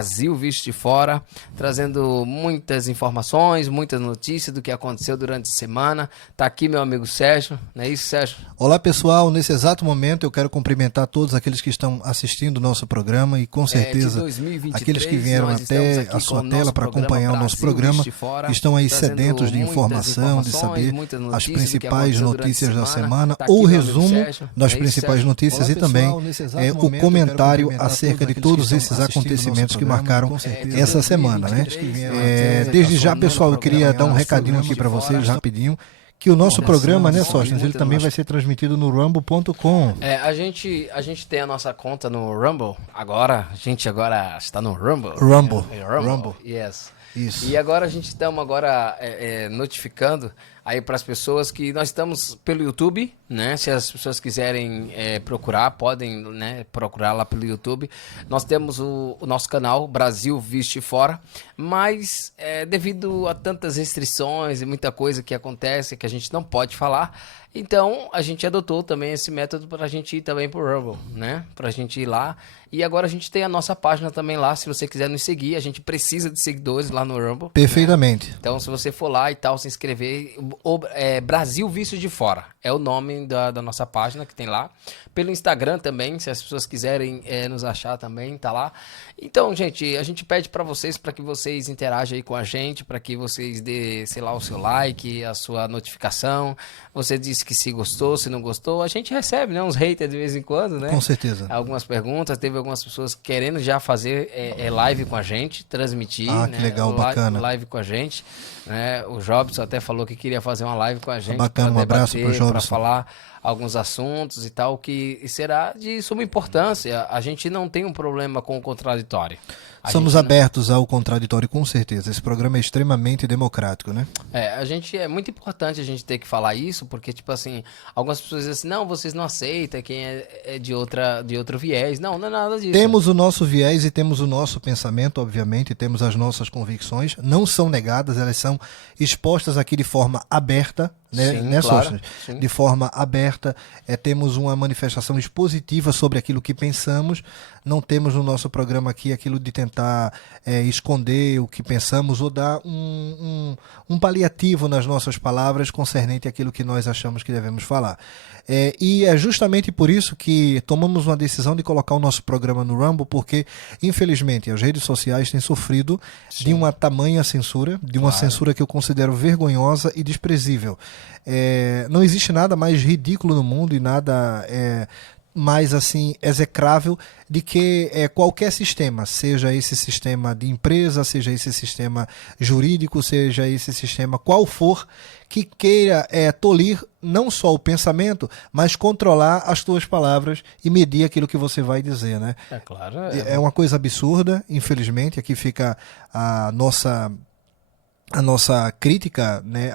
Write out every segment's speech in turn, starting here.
Brasil visto de fora, trazendo muitas informações, muitas notícias do que aconteceu durante a semana. Tá aqui meu amigo Sérgio, não é isso, Sérgio? Olá pessoal, nesse exato momento eu quero cumprimentar todos aqueles que estão assistindo o nosso programa e com certeza 2023, aqueles que vieram até a sua tela para acompanhar o nosso programa estão aí sedentos de informação, de saber as principais notícias da semana ou o resumo das principais notícias e também o comentário acerca de todos esses acontecimentos que marcaram essa semana, né? Desde já, pessoal, eu queria dar um recadinho aqui para vocês rapidinho, que o nosso programa, né, Sóstenes, ele também vai ser transmitido no rumble.com. A gente tem a nossa conta no Rumble, agora está no Rumble. Rumble. Yes. Isso. E agora a gente estamos notificando aí para as pessoas que nós estamos pelo YouTube, né? Se as pessoas quiserem procurar, podem, né, procurar lá pelo YouTube. Nós temos o nosso canal Brasil Visto de Fora, mas devido a tantas restrições e muita coisa que acontece que a gente não pode falar, então a gente adotou também esse método para a gente ir também pro Rumble, né? Para a gente ir lá. E agora a gente tem a nossa página também lá, se você quiser nos seguir, a gente precisa de seguidores lá no Rumble. Perfeitamente. Né? Então se você for lá e tal, se inscrever, Brasil Visto de Fora é o nome da nossa página que tem lá. Pelo Instagram também, se as pessoas quiserem nos achar também, tá lá. Então, gente, a gente pede para vocês, para que vocês interajam aí com a gente, para que vocês dê, sei lá, o seu like, a sua notificação. Você disse que se gostou, se não gostou, a gente recebe, né, uns haters de vez em quando, né? Com certeza. Algumas perguntas, teve algumas pessoas querendo já fazer live com a gente, transmitir, né? Que legal, bacana. Live com a gente, né? O Jobson até falou que queria fazer uma live com a gente. Bacana, um abraço pro Jobson. Para falar alguns assuntos e tal, que será de suma importância. A gente não tem um problema com o contraditório. Somos abertos ao contraditório, com certeza. Esse programa é extremamente democrático, né? É muito importante a gente ter que falar isso, porque, tipo assim, algumas pessoas dizem assim, não, vocês não aceitam quem é de outro viés. Não, não é nada disso. Temos o nosso viés e temos o nosso pensamento, obviamente, temos as nossas convicções, não são negadas, elas são expostas aqui de forma aberta, né, claro, de forma aberta, temos uma manifestação expositiva sobre aquilo que pensamos, não temos no nosso programa aqui aquilo de tentar esconder o que pensamos ou dar um paliativo nas nossas palavras concernente àquilo que nós achamos que devemos falar. E é justamente por isso que tomamos uma decisão de colocar o nosso programa no Rumble, porque, infelizmente, as redes sociais têm sofrido de uma tamanha censura, de uma censura que eu considero vergonhosa e desprezível. Não existe nada mais ridículo no mundo e nada mais assim execrável de que qualquer sistema, seja esse sistema de empresa, seja esse sistema jurídico, seja esse sistema qual for, que queira tolir não só o pensamento, mas controlar as tuas palavras e medir aquilo que você vai dizer, né? Claro. É uma coisa absurda, infelizmente. Aqui fica a nossa crítica, né,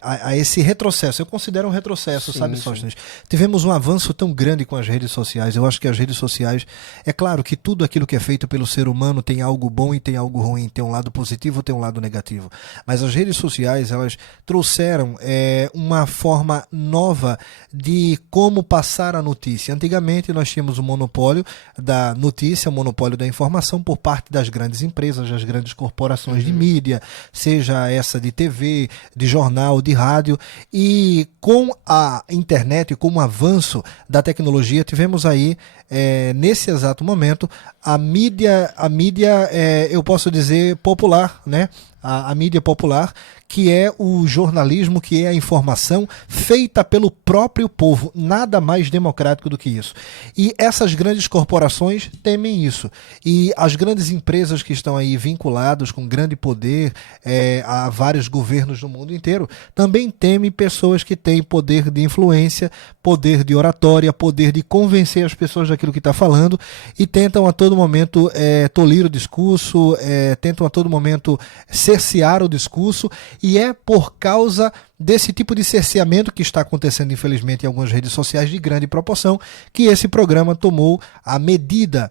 a esse retrocesso. Eu considero um retrocesso, sabe, Sóstenes? Tivemos um avanço tão grande com as redes sociais. Eu acho que as redes sociais, é claro que tudo aquilo que é feito pelo ser humano tem algo bom e tem algo ruim, tem um lado positivo, tem um lado negativo. Mas as redes sociais, elas trouxeram uma forma nova de como passar a notícia. Antigamente nós tínhamos o monopólio da notícia, o monopólio da informação por parte das grandes empresas, das grandes corporações de mídia, seja essa de TV, de jornal, de rádio, e com a internet, com o avanço da tecnologia, tivemos aí, nesse exato momento, a mídia, eu posso dizer, popular, né? A mídia popular, que é o jornalismo, que é a informação feita pelo próprio povo. Nada mais democrático do que isso. E essas grandes corporações temem isso. E as grandes empresas que estão aí vinculadas com grande poder a vários governos no mundo inteiro, também temem pessoas que têm poder de influência, poder de oratória, poder de convencer as pessoas daquilo que está falando, e tentam a todo momento tolir o discurso, tentam a todo momento cercear o discurso, e é por causa desse tipo de cerceamento que está acontecendo, infelizmente, em algumas redes sociais de grande proporção, que esse programa tomou a medida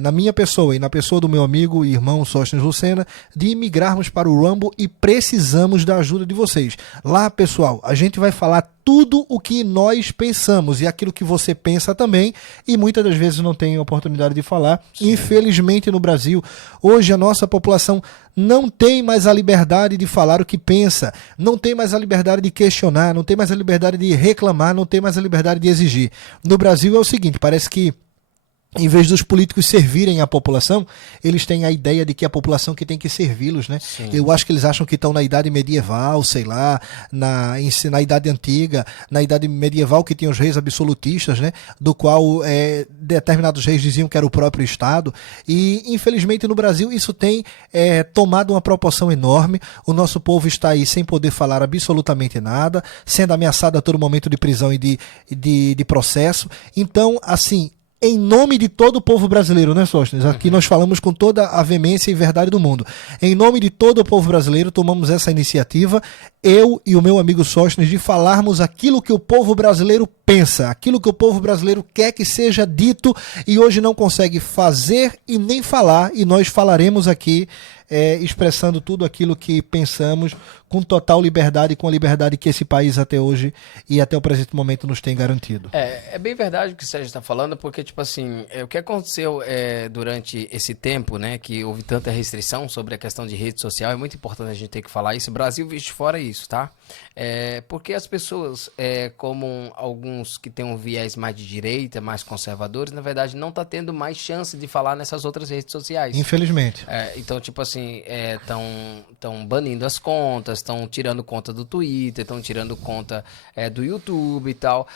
na minha pessoa e na pessoa do meu amigo e irmão Sóstenes Lucena, de migrarmos para o Rumble e precisamos da ajuda de vocês. Lá, pessoal, a gente vai falar tudo o que nós pensamos e aquilo que você pensa também, e muitas das vezes não tem oportunidade de falar. Sim. Infelizmente, no Brasil, hoje a nossa população não tem mais a liberdade de falar o que pensa, não tem mais a liberdade de questionar, não tem mais a liberdade de reclamar, não tem mais a liberdade de exigir. No Brasil é o seguinte, parece que em vez dos políticos servirem a população, eles têm a ideia de que a população que tem que servi-los, né? Sim. Eu acho que eles acham que estão na idade medieval, sei lá, na idade antiga, na idade medieval que tinha os reis absolutistas, né? Do qual determinados reis diziam que era o próprio Estado. E, infelizmente, no Brasil isso tem tomado uma proporção enorme. O nosso povo está aí sem poder falar absolutamente nada, sendo ameaçado a todo momento de prisão e de processo. Então, assim, em nome de todo o povo brasileiro, né, Sóstenes? Aqui nós falamos com toda a veemência e verdade do mundo. Em nome de todo o povo brasileiro, tomamos essa iniciativa, eu e o meu amigo Sóstenes, de falarmos aquilo que o povo brasileiro pensa, aquilo que o povo brasileiro quer que seja dito e hoje não consegue fazer e nem falar, e nós falaremos aqui expressando tudo aquilo que pensamos com total liberdade, com a liberdade que esse país até hoje e até o presente momento nos tem garantido. É bem verdade o que o Sérgio está falando, porque, tipo assim, o que aconteceu durante esse tempo, né, que houve tanta restrição sobre a questão de rede social, é muito importante a gente ter que falar isso. O Brasil visto fora isso, tá? Porque as pessoas, como alguns que têm um viés mais de direita, mais conservadores, na verdade não tá tendo mais chance de falar nessas outras redes sociais. Infelizmente. Então, tipo assim, estão banindo as contas, estão tirando conta do Twitter, estão tirando conta do YouTube e tal,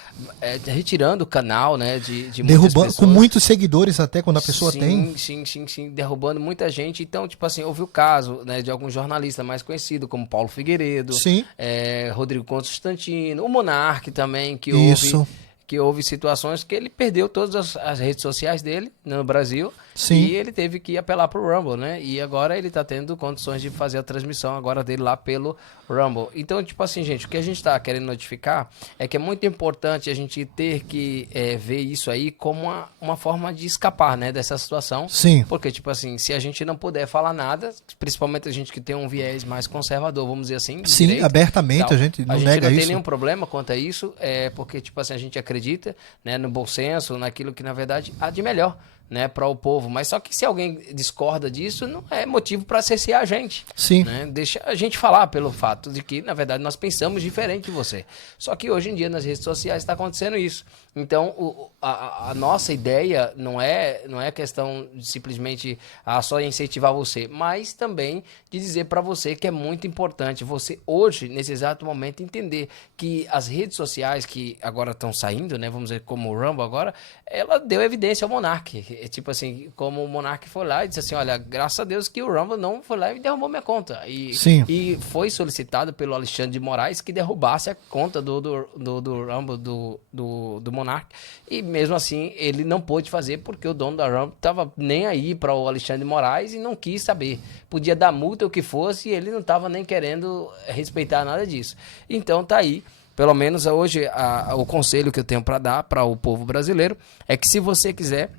retirando o canal, né, de muitas pessoas. Com muitos seguidores até, quando a pessoa tem. Sim, derrubando muita gente. Então, tipo assim, houve o caso, né, de alguns jornalistas mais conhecidos, como Paulo Figueiredo, Rodrigo Constantino, o Monark também, que houve situações que ele perdeu todas as redes sociais dele no Brasil. Sim. E ele teve que apelar pro Rumble, né? E agora ele tá tendo condições de fazer a transmissão agora dele lá pelo Rumble. Então, tipo assim, gente, o que a gente tá querendo notificar é que é muito importante a gente ter que ver isso aí como uma forma de escapar, né, dessa situação. Sim. Porque, tipo assim, se a gente não puder falar nada, principalmente a gente que tem um viés mais conservador, vamos dizer assim. Sim, direito, a abertamente, tal, a gente não nega isso. A gente não tem nenhum problema quanto a isso, porque, tipo assim, a gente acredita, né, no bom senso, naquilo que, na verdade, há de melhor, né, para o povo. Mas só que se alguém discorda disso, não é motivo para cercear a gente. Sim. Né? Deixa a gente falar pelo fato de que, na verdade, nós pensamos diferente de você. Só que hoje em dia nas redes sociais está acontecendo isso. Então, a nossa ideia não é questão de simplesmente só incentivar você, mas também de dizer para você que é muito importante você hoje, nesse exato momento, entender que as redes sociais que agora estão saindo, né, vamos dizer como o Rumble agora, ela deu evidência ao Monark. Tipo assim, como o Monark foi lá e disse assim, olha, graças a Deus que o Rumble não foi lá e derrubou minha conta. E foi solicitado pelo Alexandre de Moraes que derrubasse a conta do Rumble, do Monark. E mesmo assim, ele não pôde fazer porque o dono da Rumble tava nem aí para o Alexandre de Moraes e não quis saber. Podia dar multa ou o que fosse e ele não tava nem querendo respeitar nada disso. Então tá aí. Pelo menos hoje o conselho que eu tenho para dar para o povo brasileiro é que se você quiser,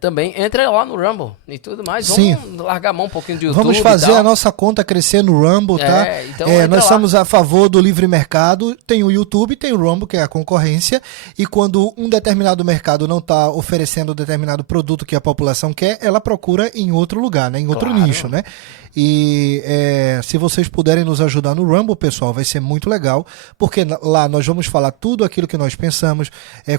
também entra lá no Rumble e tudo mais. Vamos largar a mão um pouquinho do YouTube. Vamos fazer a nossa conta crescer no Rumble, tá? Então nós somos a favor do livre mercado. Tem o YouTube, tem o Rumble, que é a concorrência. E quando um determinado mercado não está oferecendo determinado produto que a população quer, ela procura em outro lugar, né? Em outro nicho, né? E se vocês puderem nos ajudar no Rumble, pessoal, vai ser muito legal, porque lá nós vamos falar tudo aquilo que nós pensamos,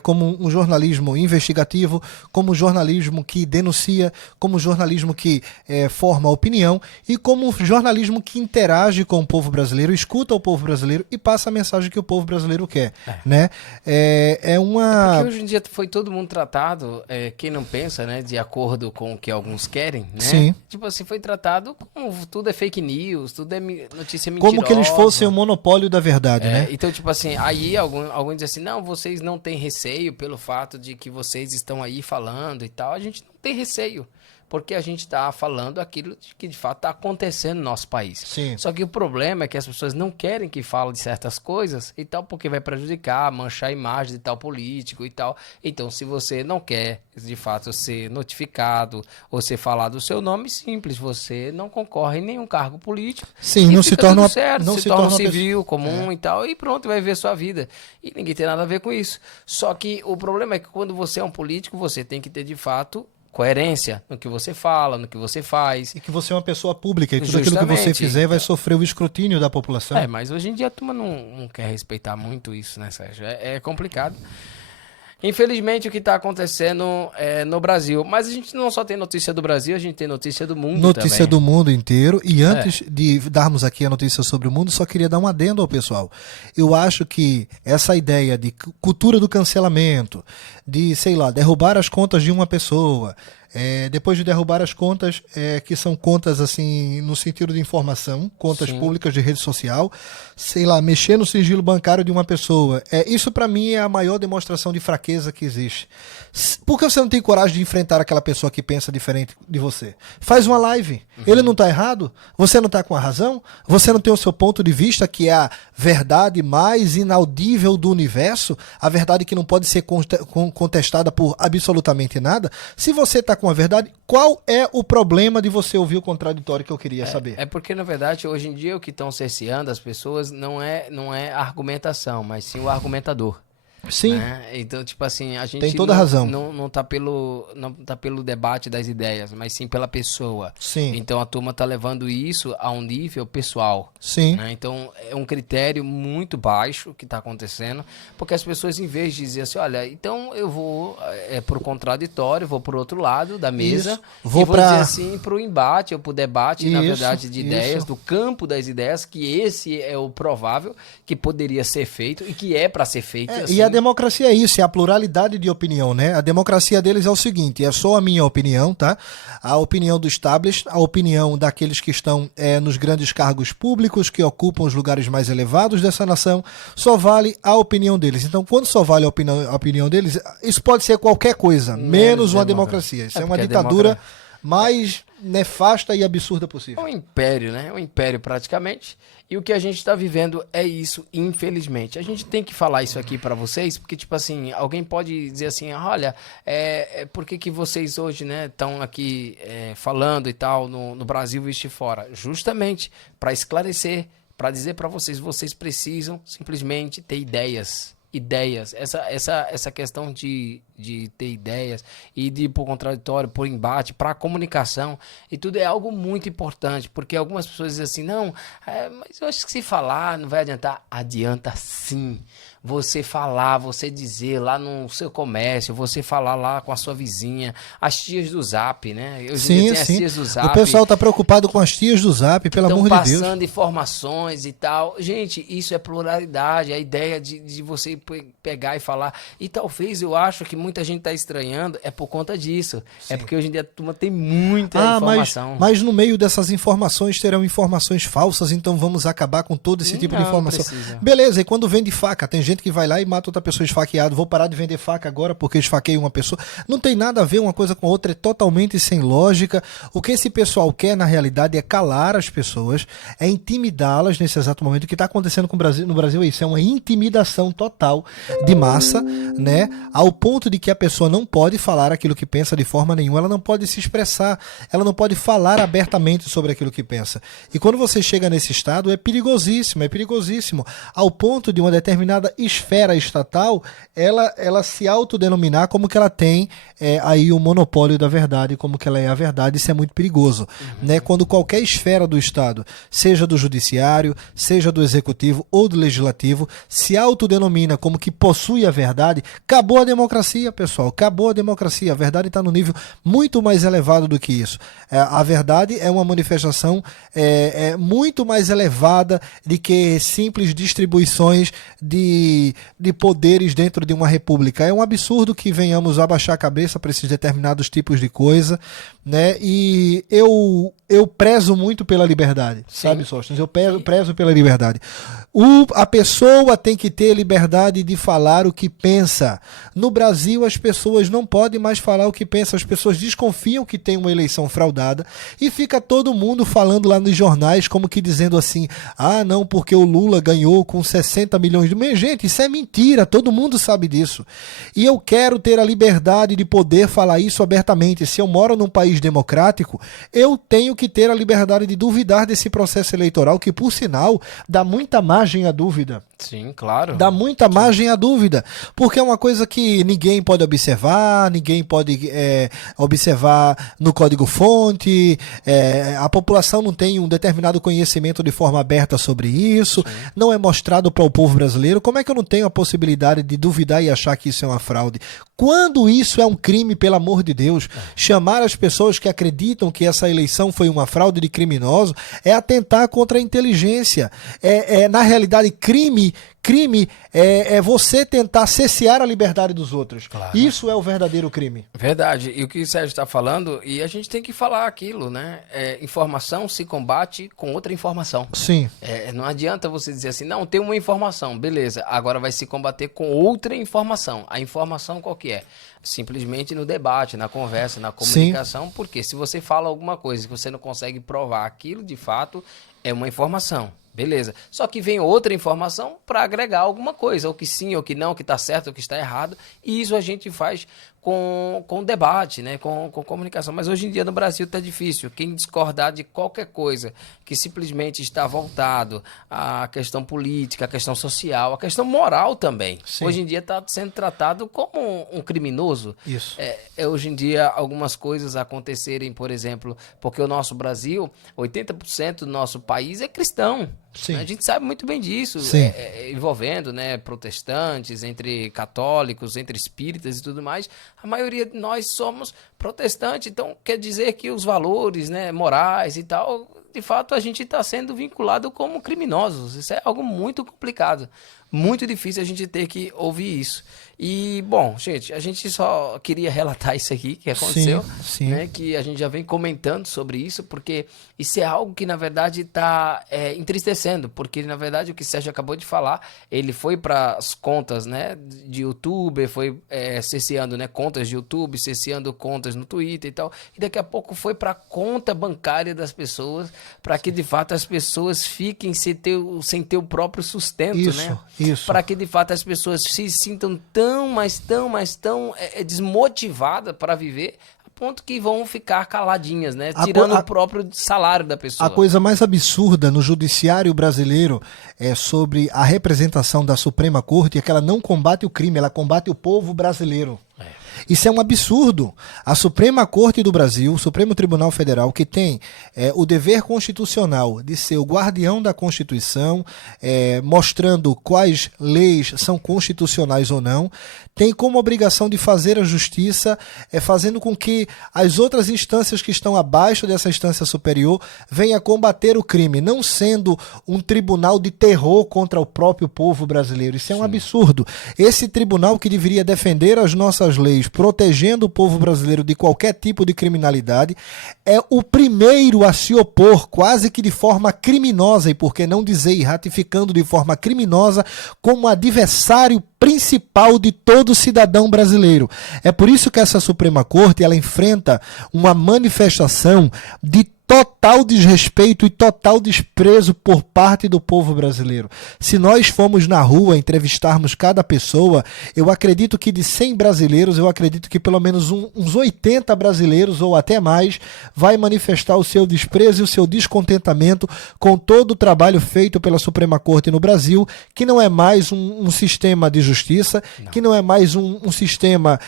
como um jornalismo investigativo, como um jornalismo que denuncia, como um jornalismo que forma opinião e como um jornalismo que interage com o povo brasileiro, escuta o povo brasileiro e passa a mensagem que o povo brasileiro quer, né? Porque hoje em dia foi todo mundo tratado, quem não pensa, né, de acordo com o que alguns querem, né? Sim. Tipo assim, foi tratado como tudo é fake news, tudo é notícia mentirosa. Como que eles fossem o monopólio da verdade, né? Então, tipo assim, aí alguns dizem assim, não, vocês não têm receio pelo fato de que vocês estão aí falando e tal. A gente não tem receio. porque a gente está falando aquilo que de fato está acontecendo no nosso país. Sim. Só que o problema é que as pessoas não querem que fale de certas coisas e tal, porque vai prejudicar, manchar a imagem de tal político e tal. Então, se você não quer, de fato, ser notificado ou ser falado o seu nome, simples, você não concorre em nenhum cargo político. Sim, não se torna certo, se torna um civil, comum e tal, e pronto, vai ver sua vida. E ninguém tem nada a ver com isso. Só que o problema é que quando você é um político, você tem que ter, de fato, coerência no que você fala, no que você faz. E que você é uma pessoa pública e tudo aquilo que você fizer vai sofrer o escrutínio da população. Mas hoje em dia a turma não quer respeitar muito isso, né, Sérgio? É complicado. Infelizmente, o que está acontecendo no Brasil. Mas a gente não só tem notícia do Brasil, a gente tem notícia do mundo notícia também. Do mundo inteiro. E antes de darmos aqui a notícia sobre o mundo, só queria dar um adendo ao pessoal. Eu acho que essa ideia de cultura do cancelamento, de, sei lá, derrubar as contas de uma pessoa, depois de derrubar as contas, que são contas assim no sentido de informação, contas públicas de rede social, sei lá, mexer no sigilo bancário de uma pessoa. Isso para mim é a maior demonstração de fraqueza que existe. Por que você não tem coragem de enfrentar aquela pessoa que pensa diferente de você? Faz uma live. Ele não tá errado? Você não tá com a razão? Você não tem o seu ponto de vista, que é a verdade mais inaudível do universo? A verdade que não pode ser contestada por absolutamente nada? Se você tá com a verdade, qual é o problema de você ouvir o contraditório que eu queria saber? É porque, na verdade, hoje em dia o que estão cerceando as pessoas não é a argumentação, mas sim o argumentador. Sim. Né? Então, tipo assim, a gente tem toda razão. Não tá pelo debate das ideias, mas sim pela pessoa. Sim. Então a turma tá levando isso a um nível pessoal. Sim. Né? Então é um critério muito baixo que está acontecendo, porque as pessoas, em vez de dizer assim, olha, então eu vou pro contraditório, vou pro outro lado da mesa, vou dizer assim pro embate ou pro debate, na verdade, de ideias, do campo das ideias, que esse é o provável que poderia ser feito e que é para ser feito. Assim. E a democracia é isso, é a pluralidade de opinião, né? A democracia deles é o seguinte, é só a minha opinião, tá? A opinião do establishment, a opinião daqueles que estão nos grandes cargos públicos, que ocupam os lugares mais elevados dessa nação, só vale a opinião deles. Então, quando só vale a opinião deles, isso pode ser qualquer coisa, menos uma democracia. Isso é uma ditadura mais nefasta e absurda possível. É um império, né? É um império praticamente. E o que a gente está vivendo é isso, infelizmente. A gente tem que falar isso aqui para vocês, porque, tipo assim, alguém pode dizer assim, olha, por que vocês hoje, né, estão aqui falando e tal, no Brasil e fora? Justamente para esclarecer, para dizer para vocês, vocês precisam simplesmente ter ideias. Essa questão de ter ideias e de ir por contraditório, por embate, para a comunicação, e tudo é algo muito importante, porque algumas pessoas dizem assim, não, mas eu acho que se falar não vai adiantar. Adianta sim. Você falar, você dizer lá no seu comércio, você falar lá com a sua vizinha, as tias do Zap, né? Sim. As tias do Zap. O pessoal tá preocupado com as tias do Zap, pelo amor de Deus. Estão passando informações e tal. Gente, isso é pluralidade, a ideia de você pegar e falar. E talvez eu acho que muita gente tá estranhando, é por conta disso. Sim. É porque hoje em dia a turma tem muita informação. Mas no meio dessas informações terão informações falsas, então vamos acabar com todo esse tipo de informação. Precisa. Beleza, e quando vende faca, tem gente que vai lá e mata outra pessoa esfaqueada. Vou parar de vender faca agora porque esfaquei uma pessoa. Não tem nada a ver uma coisa com a outra, é totalmente sem lógica. O que esse pessoal quer, na realidade, é calar as pessoas, é intimidá-las nesse exato momento. O que está acontecendo no Brasil é isso, é uma intimidação total de massa, né? Ao ponto de que a pessoa não pode falar aquilo que pensa de forma nenhuma, ela não pode se expressar, ela não pode falar abertamente sobre aquilo que pensa. E quando você chega nesse estado, é perigosíssimo, ao ponto de uma determinada esfera estatal, ela se autodenominar como que ela tem aí o monopólio da verdade, como que ela é a verdade. Isso é muito perigoso, né? Quando qualquer esfera do Estado, seja do judiciário, seja do executivo ou do legislativo, se autodenomina como que possui a verdade, acabou a democracia, pessoal, acabou a democracia. A verdade está no nível muito mais elevado do que isso. A verdade é uma manifestação muito mais elevada de que simples distribuições de poderes dentro de uma república. É um absurdo que venhamos abaixar a cabeça para esses determinados tipos de coisa, né? E eu eu prezo muito pela liberdade, sabe, Sóstenes? Eu prezo pela liberdade. A pessoa tem que ter liberdade de falar o que pensa. No Brasil, as pessoas não podem mais falar o que pensam. As pessoas desconfiam que tem uma eleição fraudada e fica todo mundo falando lá nos jornais como que dizendo assim, ah, não, porque o Lula ganhou com 60 milhões de... Gente, isso é mentira, todo mundo sabe disso. E eu quero ter a liberdade de poder falar isso abertamente. Se eu moro num país democrático, eu tenho que ter a liberdade de duvidar desse processo eleitoral, que, por sinal, dá muita margem à dúvida. Sim, claro. Dá muita margem à dúvida, porque é uma coisa que ninguém pode observar, ninguém pode observar no código-fonte, a população não tem um determinado conhecimento de forma aberta sobre isso, não é mostrado para o povo brasileiro. Como é que eu não tenho a possibilidade de duvidar e achar que isso é uma fraude? Quando isso é um crime, pelo amor de Deus, chamar as pessoas que acreditam que essa eleição foi uma fraude de criminoso é atentar contra a inteligência. Na realidade, crime é você tentar cessear a liberdade dos outros. Claro. Isso é o verdadeiro crime. Verdade. E o que o Sérgio está falando, e a gente tem que falar aquilo, né? Informação se combate com outra informação. Sim. Não adianta você dizer assim, não, tem uma informação, beleza, agora vai se combater com outra informação. A informação qual que é? Simplesmente no debate, na conversa, na comunicação, porque se você fala alguma coisa que você não consegue provar aquilo, de fato, é uma informação. Beleza. Só que vem outra informação para agregar alguma coisa, ou que sim, ou que não, que está certo, ou que está errado. E isso a gente faz com debate, né? com comunicação. Mas hoje em dia no Brasil está difícil. Quem discordar de qualquer coisa que simplesmente está voltado à questão política, à questão social, à questão moral também. Sim. Hoje em dia está sendo tratado como um criminoso. Isso. Hoje em dia algumas coisas acontecerem, por exemplo, porque o nosso Brasil, 80% do nosso país é cristão. Sim. A gente sabe muito bem disso, envolvendo, né, protestantes, entre católicos, entre espíritas e tudo mais. A maioria de nós somos protestantes, então quer dizer que os valores, né, morais e tal, de fato a gente está sendo vinculado como criminosos. Isso é algo muito complicado, muito difícil a gente ter que ouvir isso. E, bom, gente, a gente só queria relatar isso aqui que aconteceu, sim. Né, que a gente já vem comentando sobre isso, porque isso é algo que, na verdade, está entristecendo, porque, na verdade, o que o Sérgio acabou de falar, ele foi para as contas, né, de YouTube, foi cesseando, né, contas de YouTube, cesseando contas no Twitter e tal, e daqui a pouco foi para a conta bancária das pessoas, para que, de fato, as pessoas fiquem sem ter o próprio sustento, né? Isso. Para que, de fato, as pessoas se sintam tão desmotivadas para viver, a ponto que vão ficar caladinhas, né? Tirando o próprio salário da pessoa. A coisa mais absurda no judiciário brasileiro sobre a representação da Suprema Corte é que ela não combate o crime, ela combate o povo brasileiro. Isso é um absurdo. A Suprema Corte do Brasil, o Supremo Tribunal Federal, que tem o dever constitucional de ser o guardião da Constituição, mostrando quais leis são constitucionais ou não, tem como obrigação de fazer a justiça, fazendo com que as outras instâncias que estão abaixo dessa instância superior venham combater o crime, não sendo um tribunal de terror contra o próprio povo brasileiro. Isso é um absurdo. Esse tribunal que deveria defender as nossas leis, protegendo o povo brasileiro de qualquer tipo de criminalidade, é o primeiro a se opor, quase que de forma criminosa, e por que não dizer, ratificando de forma criminosa, como adversário principal de todo cidadão brasileiro. É por isso que essa Suprema Corte ela enfrenta uma manifestação de total desrespeito e total desprezo por parte do povo brasileiro. Se nós formos na rua entrevistarmos cada pessoa, eu acredito que de 100 brasileiros, eu acredito que pelo menos uns 80 brasileiros ou até mais vai manifestar o seu desprezo e o seu descontentamento com todo o trabalho feito pela Suprema Corte no Brasil, que não é mais um sistema de justiça, que não é mais um sistema,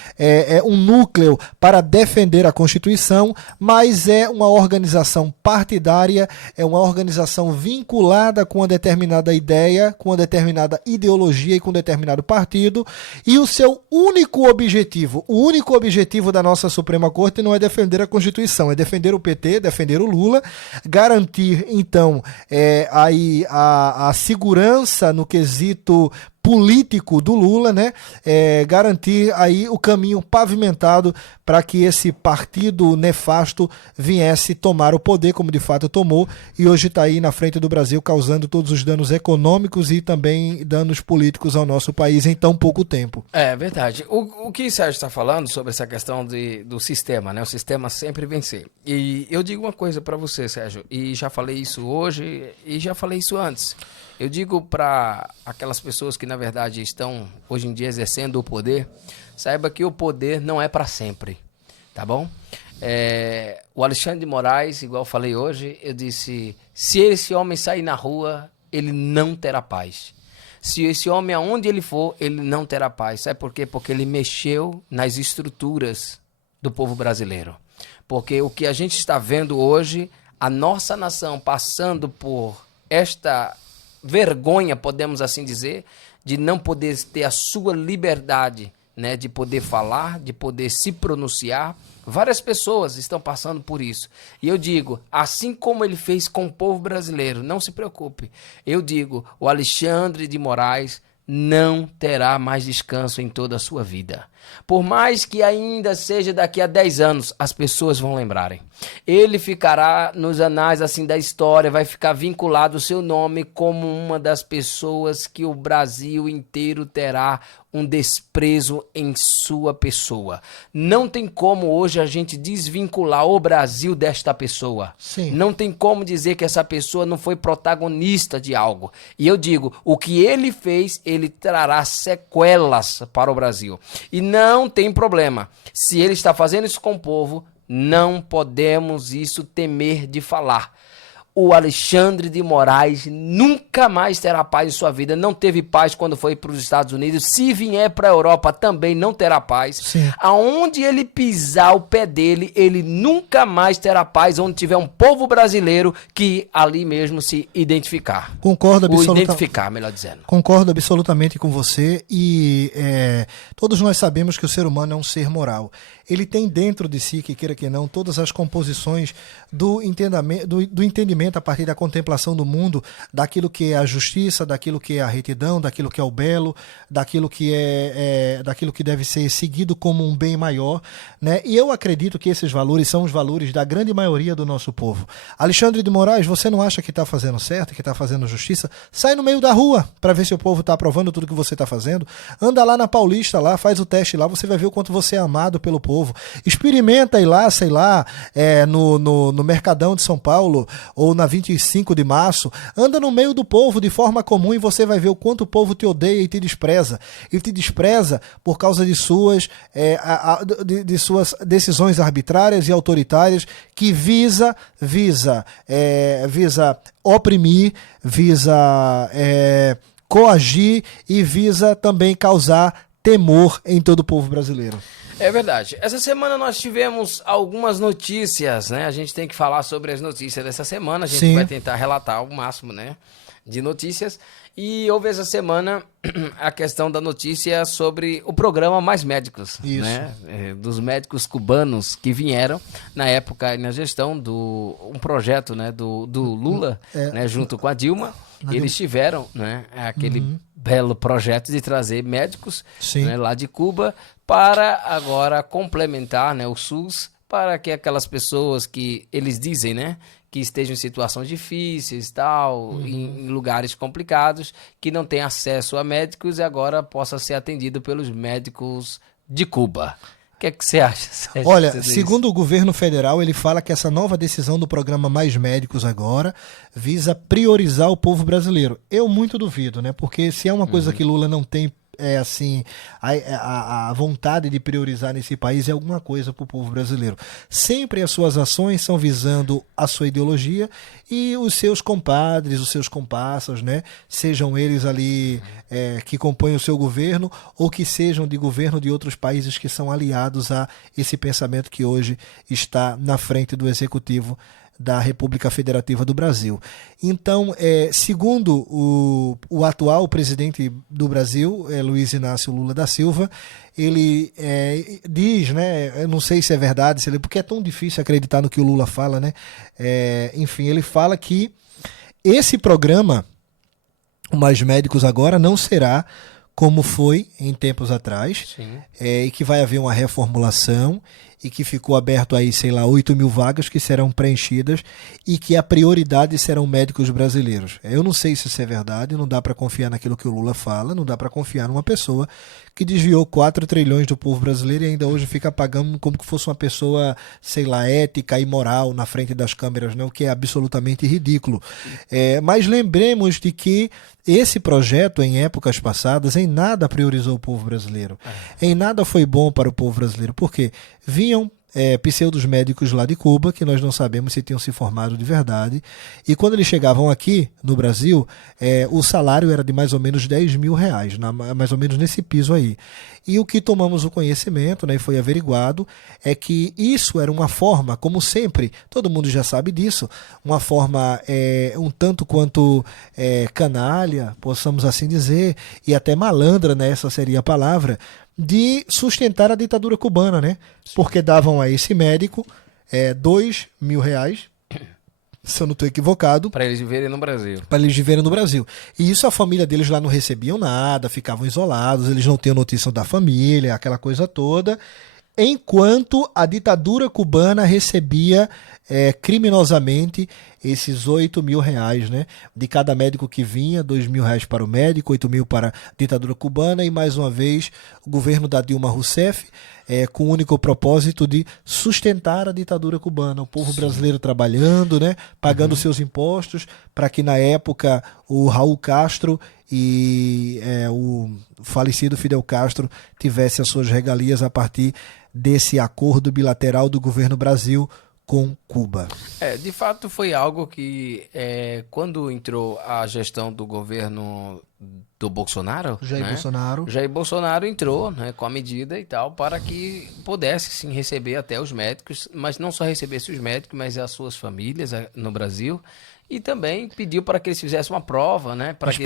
um núcleo para defender a Constituição, mas é uma organização partidária, é uma organização vinculada com uma determinada ideia, com uma determinada ideologia e com um determinado partido, e o seu único objetivo da nossa Suprema Corte não é defender a Constituição, é defender o PT, defender o Lula, garantir então aí a segurança no quesito político do Lula, né, garantir aí o caminho pavimentado para que esse partido nefasto viesse tomar o poder, como de fato tomou, e hoje está aí na frente do Brasil causando todos os danos econômicos e também danos políticos ao nosso país em tão pouco tempo. É verdade. O que o Sérgio está falando sobre essa questão do sistema, né? O sistema sempre vencer. E eu digo uma coisa para você, Sérgio, e já falei isso hoje e já falei isso antes. Eu digo para aquelas pessoas que, na verdade, estão hoje em dia exercendo o poder, saiba que o poder não é para sempre, tá bom? O Alexandre de Moraes, igual eu falei hoje, eu disse, se esse homem sair na rua, ele não terá paz. Se esse homem, aonde ele for, ele não terá paz. Sabe por quê? Porque ele mexeu nas estruturas do povo brasileiro. Porque o que a gente está vendo hoje, a nossa nação passando por esta vergonha, podemos assim dizer, de não poder ter a sua liberdade, né, de poder falar, de poder se pronunciar. Várias pessoas estão passando por isso. E eu digo, assim como ele fez com o povo brasileiro, não se preocupe. Eu digo, o Alexandre de Moraes não terá mais descanso em toda a sua vida. Por mais que ainda seja daqui a 10 anos, as pessoas vão lembrarem. Ele ficará nos anais assim da história, vai ficar vinculado o seu nome como uma das pessoas que o Brasil inteiro terá um desprezo em sua pessoa. Não tem como hoje a gente desvincular o Brasil desta pessoa. Sim. Não tem como dizer que essa pessoa não foi protagonista de algo. E eu digo, o que ele fez, ele trará sequelas para o Brasil. E não tem problema. Se ele está fazendo isso com o povo, não podemos isso temer de falar. O Alexandre de Moraes nunca mais terá paz em sua vida. Não teve paz quando foi para os Estados Unidos. Se vier para a Europa, também não terá paz. Sim. Aonde ele pisar o pé dele, ele nunca mais terá paz. Onde tiver um povo brasileiro que ali mesmo se identificar. Concordo absolutamente. Identificar, melhor dizendo. Concordo absolutamente com você e todos nós sabemos que o ser humano é um ser moral. Ele tem dentro de si, que queira que não, todas as composições do entendimento a partir da contemplação do mundo, daquilo que é a justiça, daquilo que é a retidão, daquilo que é o belo, daquilo que deve ser seguido como um bem maior, né? E eu acredito que esses valores são os valores da grande maioria do nosso povo. Alexandre de Moraes, você não acha que está fazendo certo, que está fazendo justiça? Sai no meio da rua para ver se o povo está aprovando tudo que você está fazendo. Anda lá na Paulista, lá, faz o teste lá, você vai ver o quanto você é amado pelo povo. Experimenta ir lá, sei lá, no Mercadão de São Paulo ou na 25 de março. Anda no meio do povo de forma comum e você vai ver o quanto o povo te odeia e te despreza. E te despreza por causa de suas decisões arbitrárias e autoritárias que visa oprimir, visa coagir e visa também causar temor em todo o povo brasileiro. É verdade. Essa semana nós tivemos algumas notícias, né? A gente tem que falar sobre as notícias dessa semana. A gente vai tentar relatar o máximo, né, de notícias. E houve essa semana a questão da notícia sobre o programa Mais Médicos, né? Dos médicos cubanos que vieram na época, na gestão um projeto, né, do Lula, né, junto com a Dilma. Eles tiveram, né, aquele belo projeto de trazer médicos, né, lá de Cuba para agora complementar, né, o SUS, para que aquelas pessoas que eles dizem, né, que estejam em situações difíceis, tal, em lugares complicados, que não têm acesso a médicos e agora possa ser atendido pelos médicos de Cuba. O que é que você acha, Sérgio? Olha, segundo o governo federal, ele fala que essa nova decisão do programa Mais Médicos agora visa priorizar o povo brasileiro. Eu muito duvido, né? Porque se é uma coisa que Lula não tem a vontade de priorizar nesse país é alguma coisa para o povo brasileiro. Sempre as suas ações são visando a sua ideologia e os seus compadres, os seus comparsas, né? Sejam eles ali que compõem o seu governo ou que sejam de governo de outros países que são aliados a esse pensamento que hoje está na frente do executivo da República Federativa do Brasil. Então, segundo o atual presidente do Brasil, Luiz Inácio Lula da Silva, ele diz, né, eu não sei se é verdade, porque é tão difícil acreditar no que o Lula fala, né? Enfim, ele fala que esse programa, o Mais Médicos agora, não será como foi em tempos atrás, e que vai haver uma reformulação e que ficou aberto aí, sei lá, 8.000 vagas que serão preenchidas e que a prioridade serão médicos brasileiros. Eu não sei se isso é verdade, não dá para confiar naquilo que o Lula fala, não dá para confiar numa pessoa que desviou 4 trilhões do povo brasileiro e ainda hoje fica pagando como que fosse uma pessoa, sei lá, ética e moral na frente das câmeras, não, que é absolutamente ridículo. Mas lembremos de que esse projeto, em épocas passadas, em nada priorizou o povo brasileiro. Em nada foi bom para o povo brasileiro. Por quê? Vinham pseudos médicos lá de Cuba, que nós não sabemos se tinham se formado de verdade, e quando eles chegavam aqui no Brasil, o salário era de mais ou menos R$10.000, mais ou menos nesse piso aí. E o que tomamos o conhecimento, né, e foi averiguado, é que isso era uma forma, como sempre, todo mundo já sabe disso, uma forma um tanto quanto canalha, possamos assim dizer, e até malandra, né, essa seria a palavra, de sustentar a ditadura cubana, né? Porque davam a esse médico R$2.000, se eu não estou equivocado. Para eles viverem no Brasil. Para eles viverem no Brasil. E isso a família deles lá não recebiam nada, ficavam isolados, eles não tinham notícia da família, aquela coisa toda. Enquanto a ditadura cubana recebia criminosamente esses R$8.000, né? De cada médico que vinha, R$2.000 para o médico, 8.000 para a ditadura cubana e mais uma vez o governo da Dilma Rousseff com o único propósito de sustentar a ditadura cubana, o povo brasileiro trabalhando, né? Pagando seus impostos para que na época o Raul Castro e o falecido Fidel Castro tivesse as suas regalias a partir desse acordo bilateral do governo Brasil com Cuba. De fato foi algo que quando entrou a gestão do governo do Bolsonaro, Jair Bolsonaro entrou, né, com a medida e tal, para que pudesse sim receber até os médicos, mas não só recebesse os médicos, mas as suas famílias no Brasil. E também pediu para que eles fizessem uma prova, né? Para que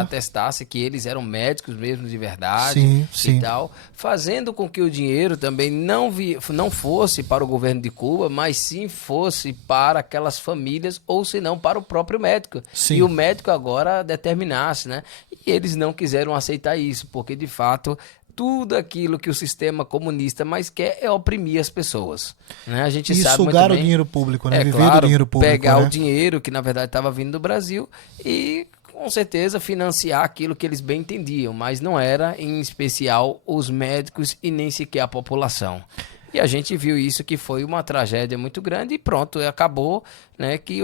atestasse que eles eram médicos mesmo de verdade e tal, fazendo com que o dinheiro também não fosse para o governo de Cuba, mas sim fosse para aquelas famílias ou se não para o próprio médico. Sim. E o médico agora determinasse, né? E eles não quiseram aceitar isso, porque de fato tudo aquilo que o sistema comunista mais quer é oprimir as pessoas, né? A gente sabe muito bem. Sugar o dinheiro público, né? Viver do dinheiro público, pegar né? o dinheiro que na verdade estava vindo do Brasil e com certeza financiar aquilo que eles bem entendiam, mas não era em especial os médicos e nem sequer a população. E a gente viu isso, que foi uma tragédia muito grande e pronto, acabou, né, que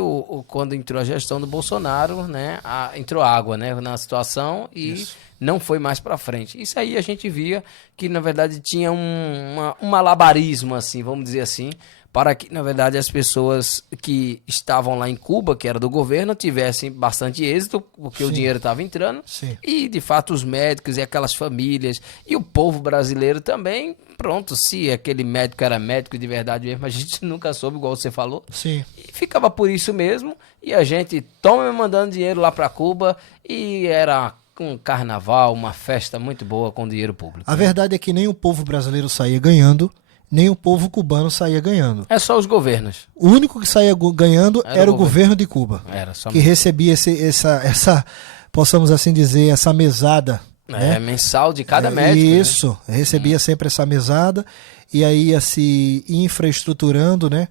quando entrou a gestão do Bolsonaro, né, entrou água, né, na situação e não foi mais para frente. Isso aí a gente via que, na verdade, tinha um malabarismo, assim, vamos dizer assim, para que, na verdade, as pessoas que estavam lá em Cuba, que era do governo, tivessem bastante êxito, porque o dinheiro estava entrando. Sim. E, de fato, os médicos e aquelas famílias e o povo brasileiro também, pronto, se aquele médico era médico de verdade mesmo, a gente nunca soube, igual você falou. Sim. E ficava por isso mesmo, e a gente toma mandando dinheiro lá para Cuba, e era um carnaval, uma festa muito boa com dinheiro público. A verdade é que nem o povo brasileiro saía ganhando, nem o povo cubano saía ganhando. É só os governos. O único que saía ganhando era o governo de Cuba, que recebia essa, possamos assim dizer, essa mesada. Né? Mensal de cada médico. Isso, né? Recebia sempre essa mesada e aí ia se infraestruturando, né?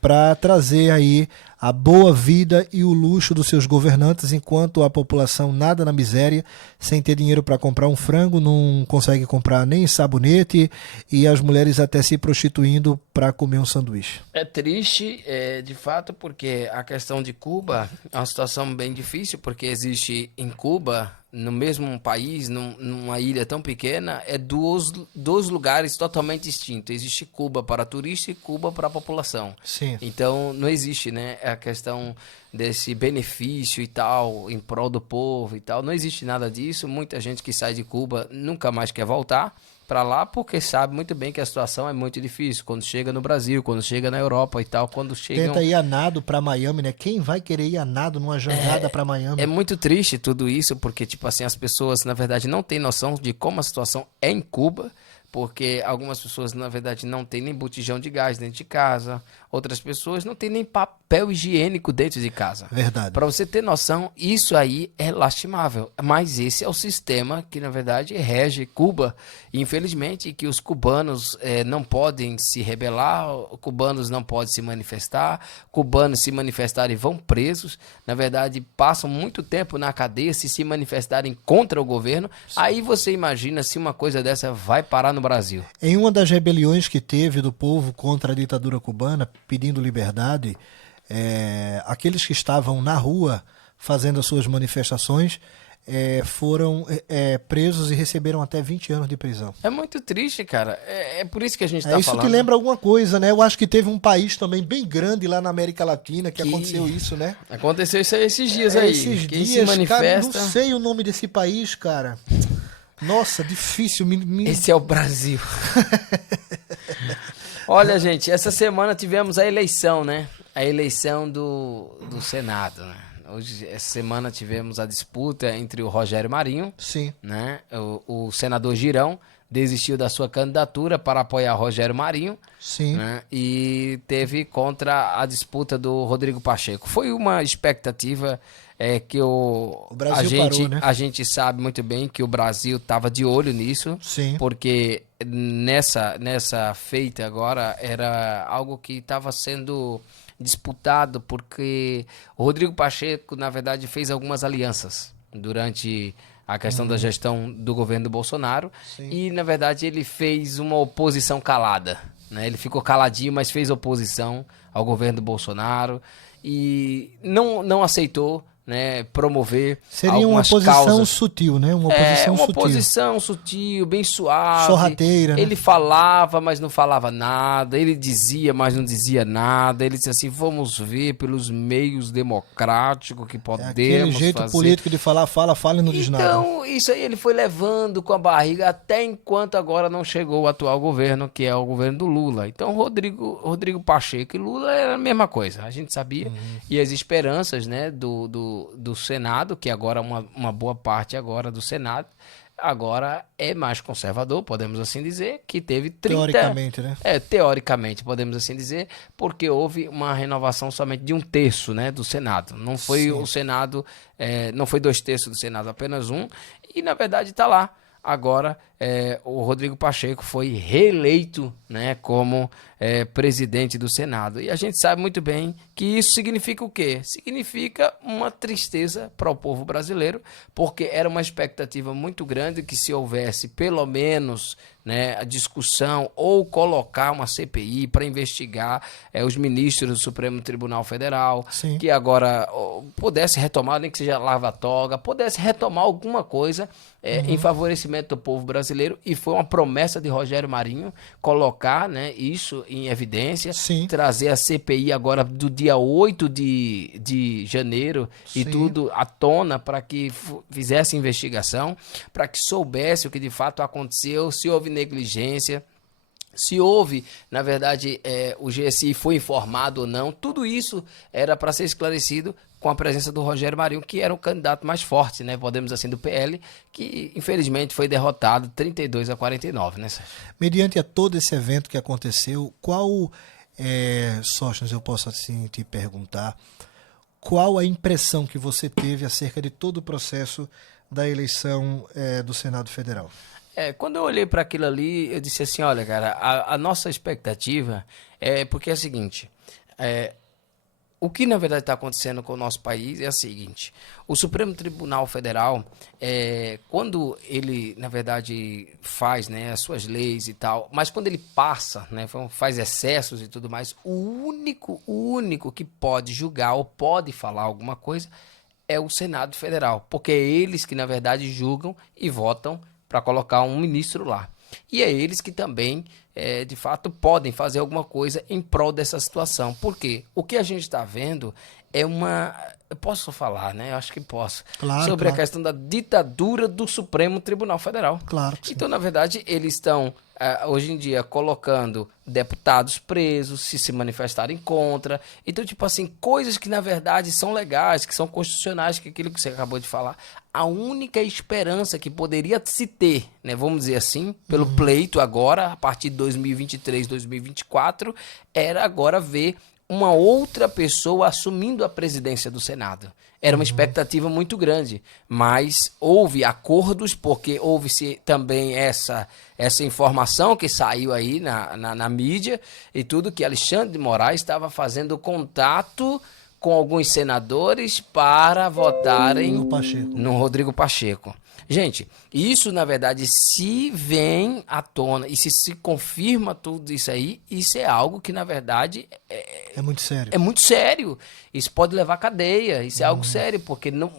Para trazer aí a boa vida e o luxo dos seus governantes, enquanto a população nada na miséria, sem ter dinheiro para comprar um frango, não consegue comprar nem sabonete e as mulheres até se prostituindo para comer um sanduíche. É triste, de fato, porque a questão de Cuba é uma situação bem difícil, porque existe em Cuba, no mesmo país, numa ilha tão pequena, dois lugares totalmente distintos. Existe Cuba para turista e Cuba para a população. Sim. Então, não existe, né, a questão desse benefício e tal, em prol do povo e tal. Não existe nada disso. Muita gente que sai de Cuba nunca mais quer voltar para lá, porque sabe muito bem que a situação é muito difícil. Quando chega no Brasil, quando chega na Europa e tal, quando chega... Tenta ir a nado para Miami, né? Quem vai querer ir a nado numa jornada para Miami? É muito triste tudo isso, porque, tipo assim, as pessoas, na verdade, não têm noção de como a situação é em Cuba, porque algumas pessoas, na verdade, não têm nem botijão de gás dentro de casa, outras pessoas não têm nem papel higiênico dentro de casa. Verdade. Para você ter noção, isso aí é lastimável. Mas esse é o sistema que, na verdade, rege Cuba. Infelizmente, que os cubanos não podem se rebelar, cubanos não podem se manifestar, cubanos se manifestarem vão presos. Na verdade, passam muito tempo na cadeia se manifestarem contra o governo. Sim. Aí você imagina se uma coisa dessa vai parar no Brasil. Em uma das rebeliões que teve do povo contra a ditadura cubana, pedindo liberdade, aqueles que estavam na rua fazendo as suas manifestações foram presos e receberam até 20 anos de prisão. É muito triste, cara. É por isso que a gente está falando. Isso te lembra alguma coisa, né? Eu acho que teve um país também bem grande lá na América Latina que aconteceu isso, né? Aconteceu isso aí esses dias aí. Esses Quem dias, se manifesta... cara, não sei o nome desse país, cara. Nossa, difícil. Esse é o Brasil. Olha, gente, essa semana tivemos a eleição, né? A eleição do Senado, né? Hoje, essa semana, tivemos a disputa entre o Rogério Marinho, sim, né? O senador Girão desistiu da sua candidatura para apoiar Rogério Marinho, sim, né? E teve contra a disputa do Rodrigo Pacheco. Foi uma expectativa que a gente sabe muito bem que o Brasil estava de olho nisso, sim, porque nessa feita agora era algo que estava sendo disputado, porque o Rodrigo Pacheco, na verdade, fez algumas alianças durante a questão da gestão do governo do Bolsonaro. Sim. E, na verdade, ele fez uma oposição calada, né? Ele ficou caladinho, mas fez oposição ao governo do Bolsonaro e não aceitou, né, promover seria uma oposição causas. Sutil, né? Uma oposição sutil, bem suave. Sorrateira, né? Ele falava, mas não falava nada. Ele dizia, mas não dizia nada. Ele disse assim, vamos ver pelos meios democráticos que podemos aquele jeito fazer. Político de falar, fala e não diz nada. Então, isso aí ele foi levando com a barriga até enquanto agora não chegou o atual governo, que é o governo do Lula. Então, Rodrigo Pacheco e Lula era a mesma coisa, a gente sabia. E as esperanças, né, do Senado, que agora uma boa parte agora do Senado, agora é mais conservador, podemos assim dizer, que teve 30... Teoricamente, né? Teoricamente, podemos assim dizer, porque houve uma renovação somente de 1/3, né, do Senado. Não foi Sim. o Senado, não foi 2/3 do Senado, apenas 1, e na verdade está lá. Agora, o Rodrigo Pacheco foi reeleito, né, como presidente do Senado. E a gente sabe muito bem que isso significa o quê? Significa uma tristeza para o povo brasileiro, porque era uma expectativa muito grande que se houvesse pelo menos, né, a discussão ou colocar uma CPI para investigar os ministros do Supremo Tribunal Federal, Sim. que agora pudesse retomar, nem que seja lava-toga, pudesse retomar alguma coisa em favorecimento do povo brasileiro, e foi uma promessa de Rogério Marinho colocar, né, isso em evidência, Sim. trazer a CPI agora do dia 8 de janeiro Sim. e tudo à tona para que fizesse investigação, para que soubesse o que de fato aconteceu, se houve negligência, se houve, na verdade, o GSI foi informado ou não. Tudo isso era para ser esclarecido com a presença do Rogério Marinho, que era o candidato mais forte, né, podemos assim, do PL, que infelizmente foi derrotado 32-49, né, Sérgio? Mediante a todo esse evento que aconteceu, qual, Sóstenes, eu posso assim te perguntar, qual a impressão que você teve acerca de todo o processo da eleição do Senado Federal? Quando eu olhei para aquilo ali, eu disse assim, olha, cara, a nossa expectativa porque é a seguinte, o que na verdade está acontecendo com o nosso país é o seguinte, o Supremo Tribunal Federal, quando ele, na verdade, faz, né, as suas leis e tal, mas quando ele passa, né, faz excessos e tudo mais, o único que pode julgar ou pode falar alguma coisa é o Senado Federal, porque é eles que, na verdade, julgam e votam para colocar um ministro lá. E é eles que também, de fato, podem fazer alguma coisa em prol dessa situação. Por quê? O que a gente está vendo é uma... Eu posso falar, né? Eu acho que posso. Claro, sobre a questão da ditadura do Supremo Tribunal Federal. Claro. Então, na verdade, eles estão hoje em dia, colocando deputados presos, se manifestarem contra. Então, tipo assim, coisas que na verdade são legais, que são constitucionais, que é aquilo que você acabou de falar. A única esperança que poderia se ter, né, vamos dizer assim, pelo pleito agora, a partir de 2023, 2024, era agora ver uma outra pessoa assumindo a presidência do Senado. Era uma expectativa muito grande, mas houve acordos, porque houve-se também essa informação que saiu aí na mídia e tudo, que Alexandre de Moraes estava fazendo contato com alguns senadores para votarem no Rodrigo Pacheco. Gente, isso na verdade, se vem à tona e se confirma tudo isso aí, isso é algo que na verdade é muito sério. É muito sério. Isso pode levar à cadeia. Isso é algo sério, porque não,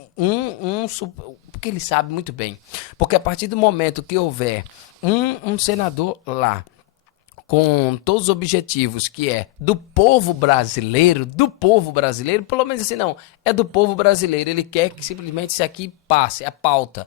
porque ele sabe muito bem. Porque a partir do momento que houver um senador lá com todos os objetivos, que é do povo brasileiro, pelo menos assim, não, é do povo brasileiro, ele quer que simplesmente isso aqui passe, a pauta,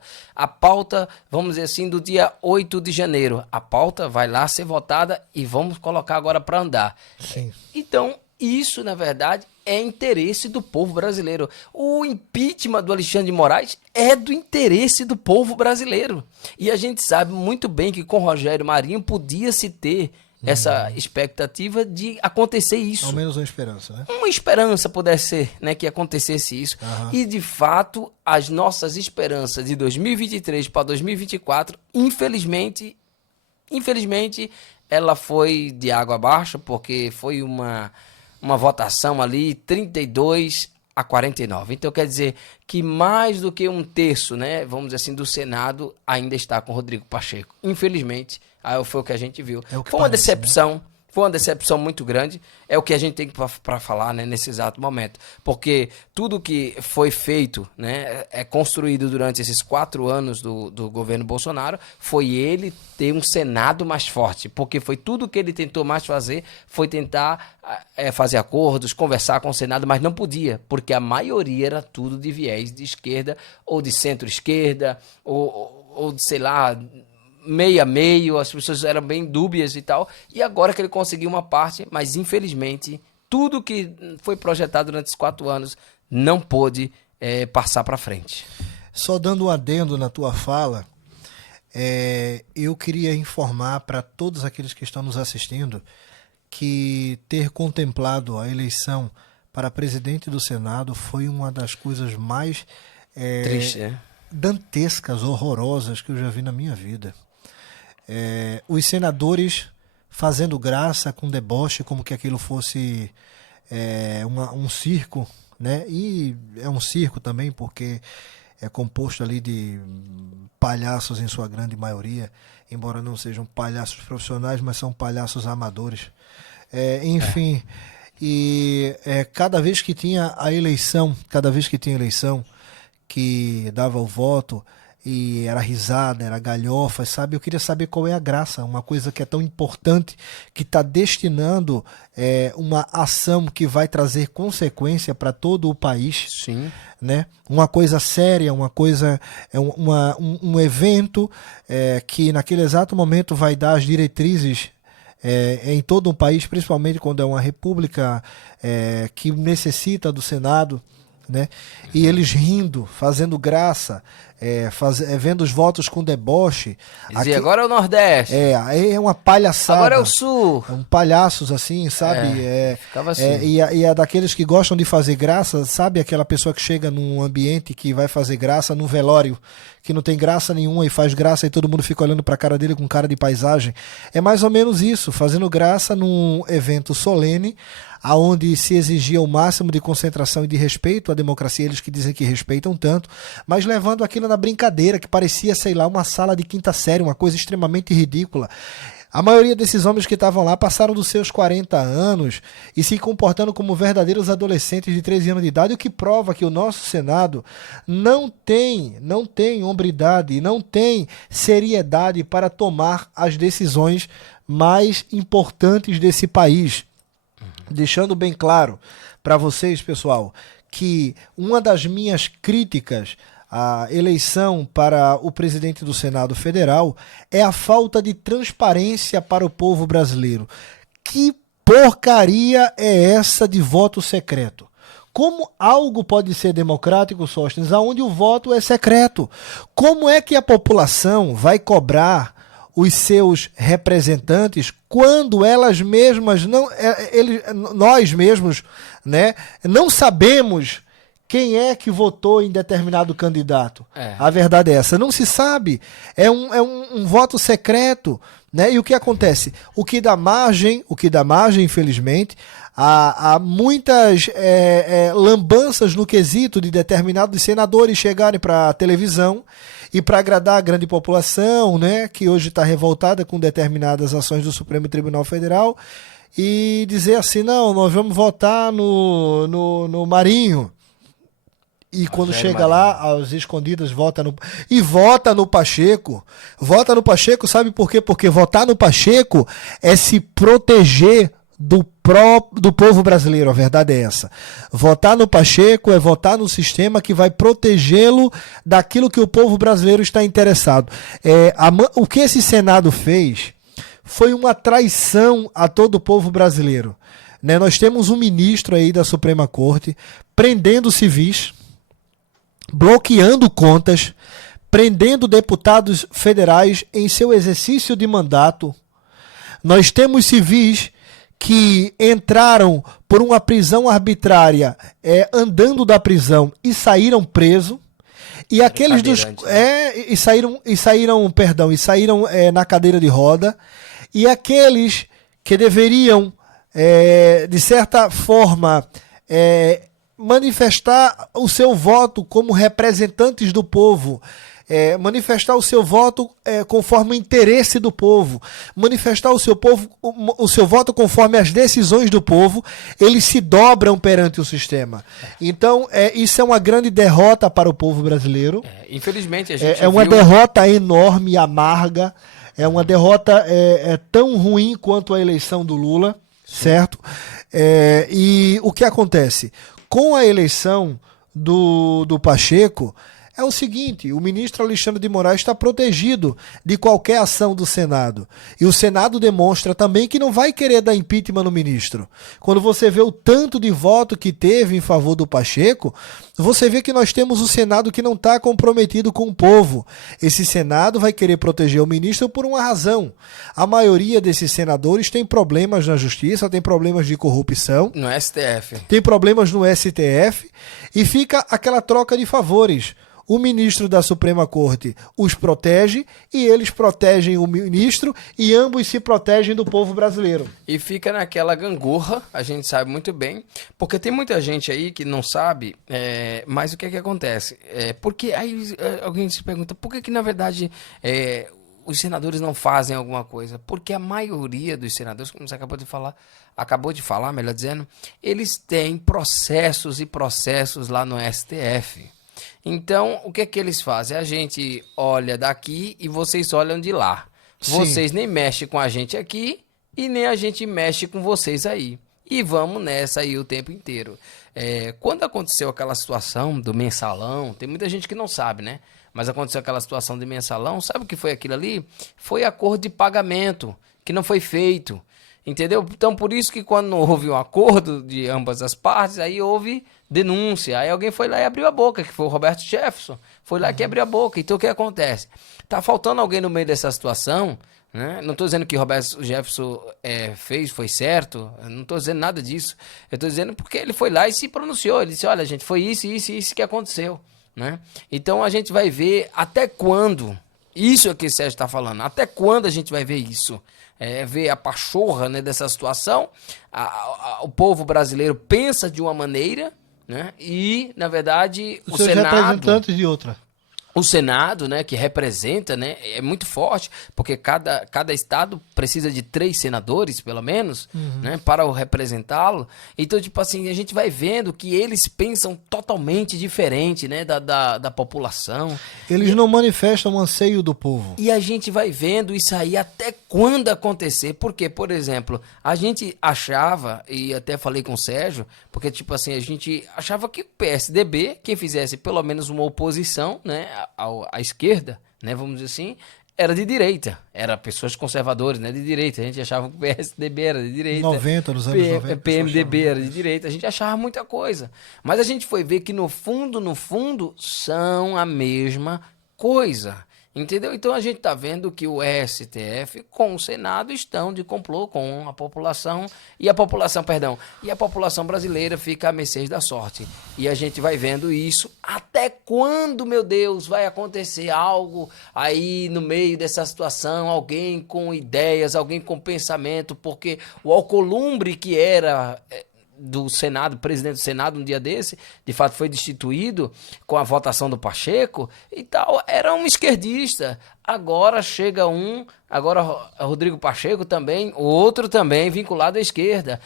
vamos dizer assim, do dia 8 de janeiro, a pauta vai lá ser votada e vamos colocar agora para andar. Sim. Então, isso, na verdade, é interesse do povo brasileiro. O impeachment do Alexandre de Moraes é do interesse do povo brasileiro. E a gente sabe muito bem que com Rogério Marinho podia-se ter essa expectativa de acontecer isso. Ao menos uma esperança, né? Uma esperança pudesse ser, né, que acontecesse isso. E, de fato, as nossas esperanças de 2023 para 2024, infelizmente, ela foi de água abaixo, porque foi uma votação ali 32-49. Então, quer dizer que mais do que um terço, né, vamos dizer assim, do Senado ainda está com Rodrigo Pacheco. Infelizmente, foi o que a gente viu. Foi uma decepção, né? Foi uma decepção muito grande. É o que a gente tem para falar, né, nesse exato momento. Porque tudo que foi feito, né, é construído durante esses 4 anos do governo Bolsonaro, foi ele ter um Senado mais forte. Porque foi tudo que ele tentou mais fazer, foi tentar fazer acordos, conversar com o Senado, mas não podia, porque a maioria era tudo de viés de esquerda, ou de centro-esquerda, ou de, sei lá, meio a meio, as pessoas eram bem dúbias e tal, e agora que ele conseguiu uma parte, mas infelizmente tudo que foi projetado durante esses 4 anos não pôde passar para frente. Só dando um adendo na tua fala, eu queria informar para todos aqueles que estão nos assistindo que ter contemplado a eleição para presidente do Senado foi uma das coisas mais triste, né? Dantescas, horrorosas que eu já vi na minha vida. Os senadores fazendo graça com deboche, como que aquilo fosse um circo, né? E é um circo também, porque é composto ali de palhaços em sua grande maioria, embora não sejam palhaços profissionais, mas são palhaços amadores. Enfim, e cada vez que tinha eleição que dava o voto, e era risada, era galhofa, sabe? Eu queria saber qual é a graça, uma coisa que é tão importante, que está destinando uma ação que vai trazer consequência para todo o país. Sim. Né? Uma coisa séria, uma coisa, um evento que naquele exato momento vai dar as diretrizes em todo um país, principalmente quando é uma república que necessita do Senado, né? E eles rindo, fazendo graça, vendo os votos com deboche. Aqui, agora é o Nordeste. É uma palhaçada. Agora é o Sul. Palhaços assim, sabe? Ficava assim. E é daqueles que gostam de fazer graça, sabe? Aquela pessoa que chega num ambiente que vai fazer graça, num velório, que não tem graça nenhuma e faz graça e todo mundo fica olhando pra cara dele com cara de paisagem. É mais ou menos isso, fazendo graça num evento solene, aonde se exigia o máximo de concentração e de respeito à democracia, eles que dizem que respeitam tanto, mas levando aquilo na brincadeira, que parecia, sei lá, uma sala de quinta série, uma coisa extremamente ridícula. A maioria desses homens que estavam lá passaram dos seus 40 anos e se comportando como verdadeiros adolescentes de 13 anos de idade, o que prova que o nosso Senado não tem hombridade, não tem seriedade para tomar as decisões mais importantes desse país. Deixando bem claro para vocês, pessoal, que uma das minhas críticas a eleição para o presidente do Senado Federal é a falta de transparência para o povo brasileiro. Que porcaria é essa de voto secreto? Como algo pode ser democrático, Sóstenes, aonde o voto é secreto? Como é que a população vai cobrar os seus representantes quando elas mesmas nós mesmos, né, não sabemos quem é que votou em determinado candidato? A verdade é essa, não se sabe, é um voto secreto, né? E o que acontece? O que dá margem, infelizmente, há muitas lambanças no quesito de determinados senadores chegarem para a televisão e para agradar a grande população, né, que hoje está revoltada com determinadas ações do Supremo Tribunal Federal, e dizer assim, não, nós vamos votar no Marinho. E quando chega lá, aos escondidas, vota no Pacheco. Vota no Pacheco, sabe por quê? Porque votar no Pacheco é se proteger do povo brasileiro, a verdade é essa. Votar no Pacheco é votar no sistema que vai protegê-lo daquilo que o povo brasileiro está interessado. O que esse Senado fez foi uma traição a todo o povo brasileiro, né? Nós temos um ministro aí da Suprema Corte prendendo civis, bloqueando contas, prendendo deputados federais em seu exercício de mandato. Nós temos civis que entraram por uma prisão arbitrária, andando da prisão e saíram presos, e aqueles saíram na cadeira de roda, e aqueles que deveriam de certa forma manifestar o seu voto como representantes do povo, manifestar o seu voto conforme o interesse do povo, manifestar o seu voto conforme as decisões do povo, eles se dobram perante o sistema. Então, isso é uma grande derrota para o povo brasileiro. Infelizmente, a gente uma derrota enorme e amarga, é uma derrota tão ruim quanto a eleição do Lula, certo? E o que acontece? Com a eleição do Pacheco, é o seguinte, o ministro Alexandre de Moraes está protegido de qualquer ação do Senado. E o Senado demonstra também que não vai querer dar impeachment no ministro. Quando você vê o tanto de voto que teve em favor do Pacheco, você vê que nós temos um Senado que não está comprometido com o povo. Esse Senado vai querer proteger o ministro por uma razão. A maioria desses senadores tem problemas na justiça, tem problemas de corrupção. No STF. Tem problemas no STF e fica aquela troca de favores. O ministro da Suprema Corte os protege e eles protegem o ministro e ambos se protegem do povo brasileiro. E fica naquela gangorra, a gente sabe muito bem, porque tem muita gente aí que não sabe, mas o que é que acontece? Porque aí alguém se pergunta, por que na verdade os senadores não fazem alguma coisa? Porque a maioria dos senadores, como você acabou de falar, melhor dizendo, eles têm processos e processos lá no STF. Então, o que é que eles fazem? A gente olha daqui e vocês olham de lá. Sim. Vocês nem mexem com a gente aqui e nem a gente mexe com vocês aí. E vamos nessa aí o tempo inteiro. Quando aconteceu aquela situação do mensalão, tem muita gente que não sabe, né? Mas aconteceu aquela situação de mensalão, sabe o que foi aquilo ali? Foi acordo de pagamento, que não foi feito. Entendeu? Então, por isso que quando não houve um acordo de ambas as partes, aí houve denúncia. Aí alguém foi lá e abriu a boca, que foi o Roberto Jefferson. Foi lá que abriu a boca. Então, o que acontece? Tá faltando alguém no meio dessa situação, né? Não estou dizendo que Roberto Jefferson foi certo. Eu não estou dizendo nada disso. Eu estou dizendo porque ele foi lá e se pronunciou. Ele disse, olha, gente, foi isso que aconteceu, né? Então, a gente vai ver até quando... Isso é que o Sérgio está falando. Até quando a gente vai ver isso? Ver a pachorra, né, dessa situação. O povo brasileiro pensa de uma maneira, né, e, na verdade, os seus representantes de outra. O Senado, né, que representa, né, é muito forte, porque cada estado precisa de 3 senadores, pelo menos, né, para o representá-lo. Então, tipo assim, a gente vai vendo que eles pensam totalmente diferente, né, da população. Eles não manifestam o anseio do povo. E a gente vai vendo isso aí até quando acontecer. Porque, por exemplo, a gente achava, e até falei com o Sérgio, porque, tipo assim, a gente achava que o PSDB, quem fizesse pelo menos uma oposição, né, à esquerda, né, vamos dizer assim, era de direita. Era pessoas conservadoras, né, de direita. A gente achava que o PSDB era de direita. 90, nos anos 90. PMDB era de direita. A gente achava muita coisa. Mas a gente foi ver que no fundo, são a mesma coisa. Entendeu? Então a gente tá vendo que o STF com o Senado estão de complô com a população e a população brasileira fica à mercê da sorte. E a gente vai vendo isso até quando, meu Deus, vai acontecer algo aí no meio dessa situação, alguém com ideias, alguém com pensamento, porque o Alcolumbre que era do Senado, presidente do Senado, um dia desse, de fato foi destituído com a votação do Pacheco e tal, era um esquerdista. Agora chega agora Rodrigo Pacheco também, outro também vinculado à esquerda.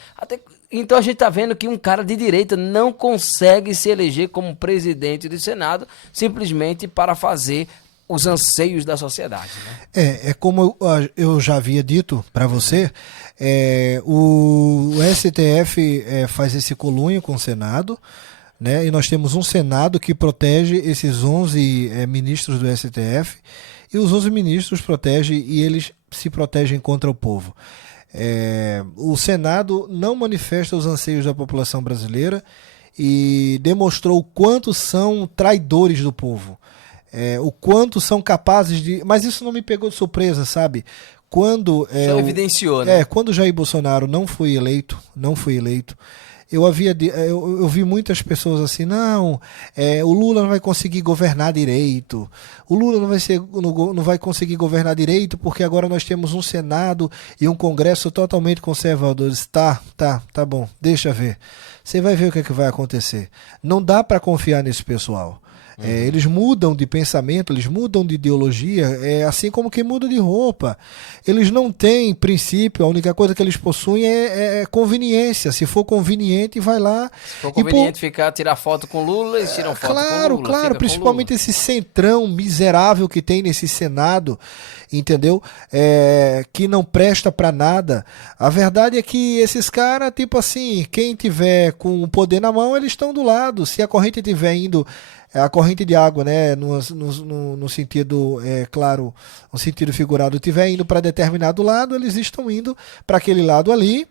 Então a gente tá vendo que um cara de direita não consegue se eleger como presidente do Senado simplesmente para fazer os anseios da sociedade, né? É como eu já havia dito para você, o STF faz esse colunho com o Senado, né? E nós temos um Senado que protege esses 11 ministros do STF, e os 11 ministros protegem e eles se protegem contra o povo. O Senado não manifesta os anseios da população brasileira e demonstrou o quanto são traidores do povo. O quanto são capazes de... Mas isso não me pegou de surpresa, sabe? Quando... Só evidenciou, né? Quando Jair Bolsonaro não foi eleito, eu vi muitas pessoas assim, o Lula não vai conseguir governar direito, o Lula não vai conseguir governar direito porque agora nós temos um Senado e um Congresso totalmente conservadores. Tá bom, deixa ver. Você vai ver o que é que vai acontecer. Não dá para confiar nesse pessoal. Eles mudam de pensamento, eles mudam de ideologia, assim como quem muda de roupa. Eles não têm princípio, a única coisa que eles possuem é conveniência. Se for conveniente, vai lá. Se for conveniente tirar foto com Lula, eles tiram foto com Lula. Claro, principalmente esse centrão miserável que tem nesse Senado, entendeu? Que não presta pra nada. A verdade é que esses caras, tipo assim, quem tiver com o poder na mão, eles estão do lado. Se a corrente estiver indo... A corrente de água, né, no sentido, claro, no sentido figurado, estiver indo para determinado lado, eles estão indo para aquele lado ali,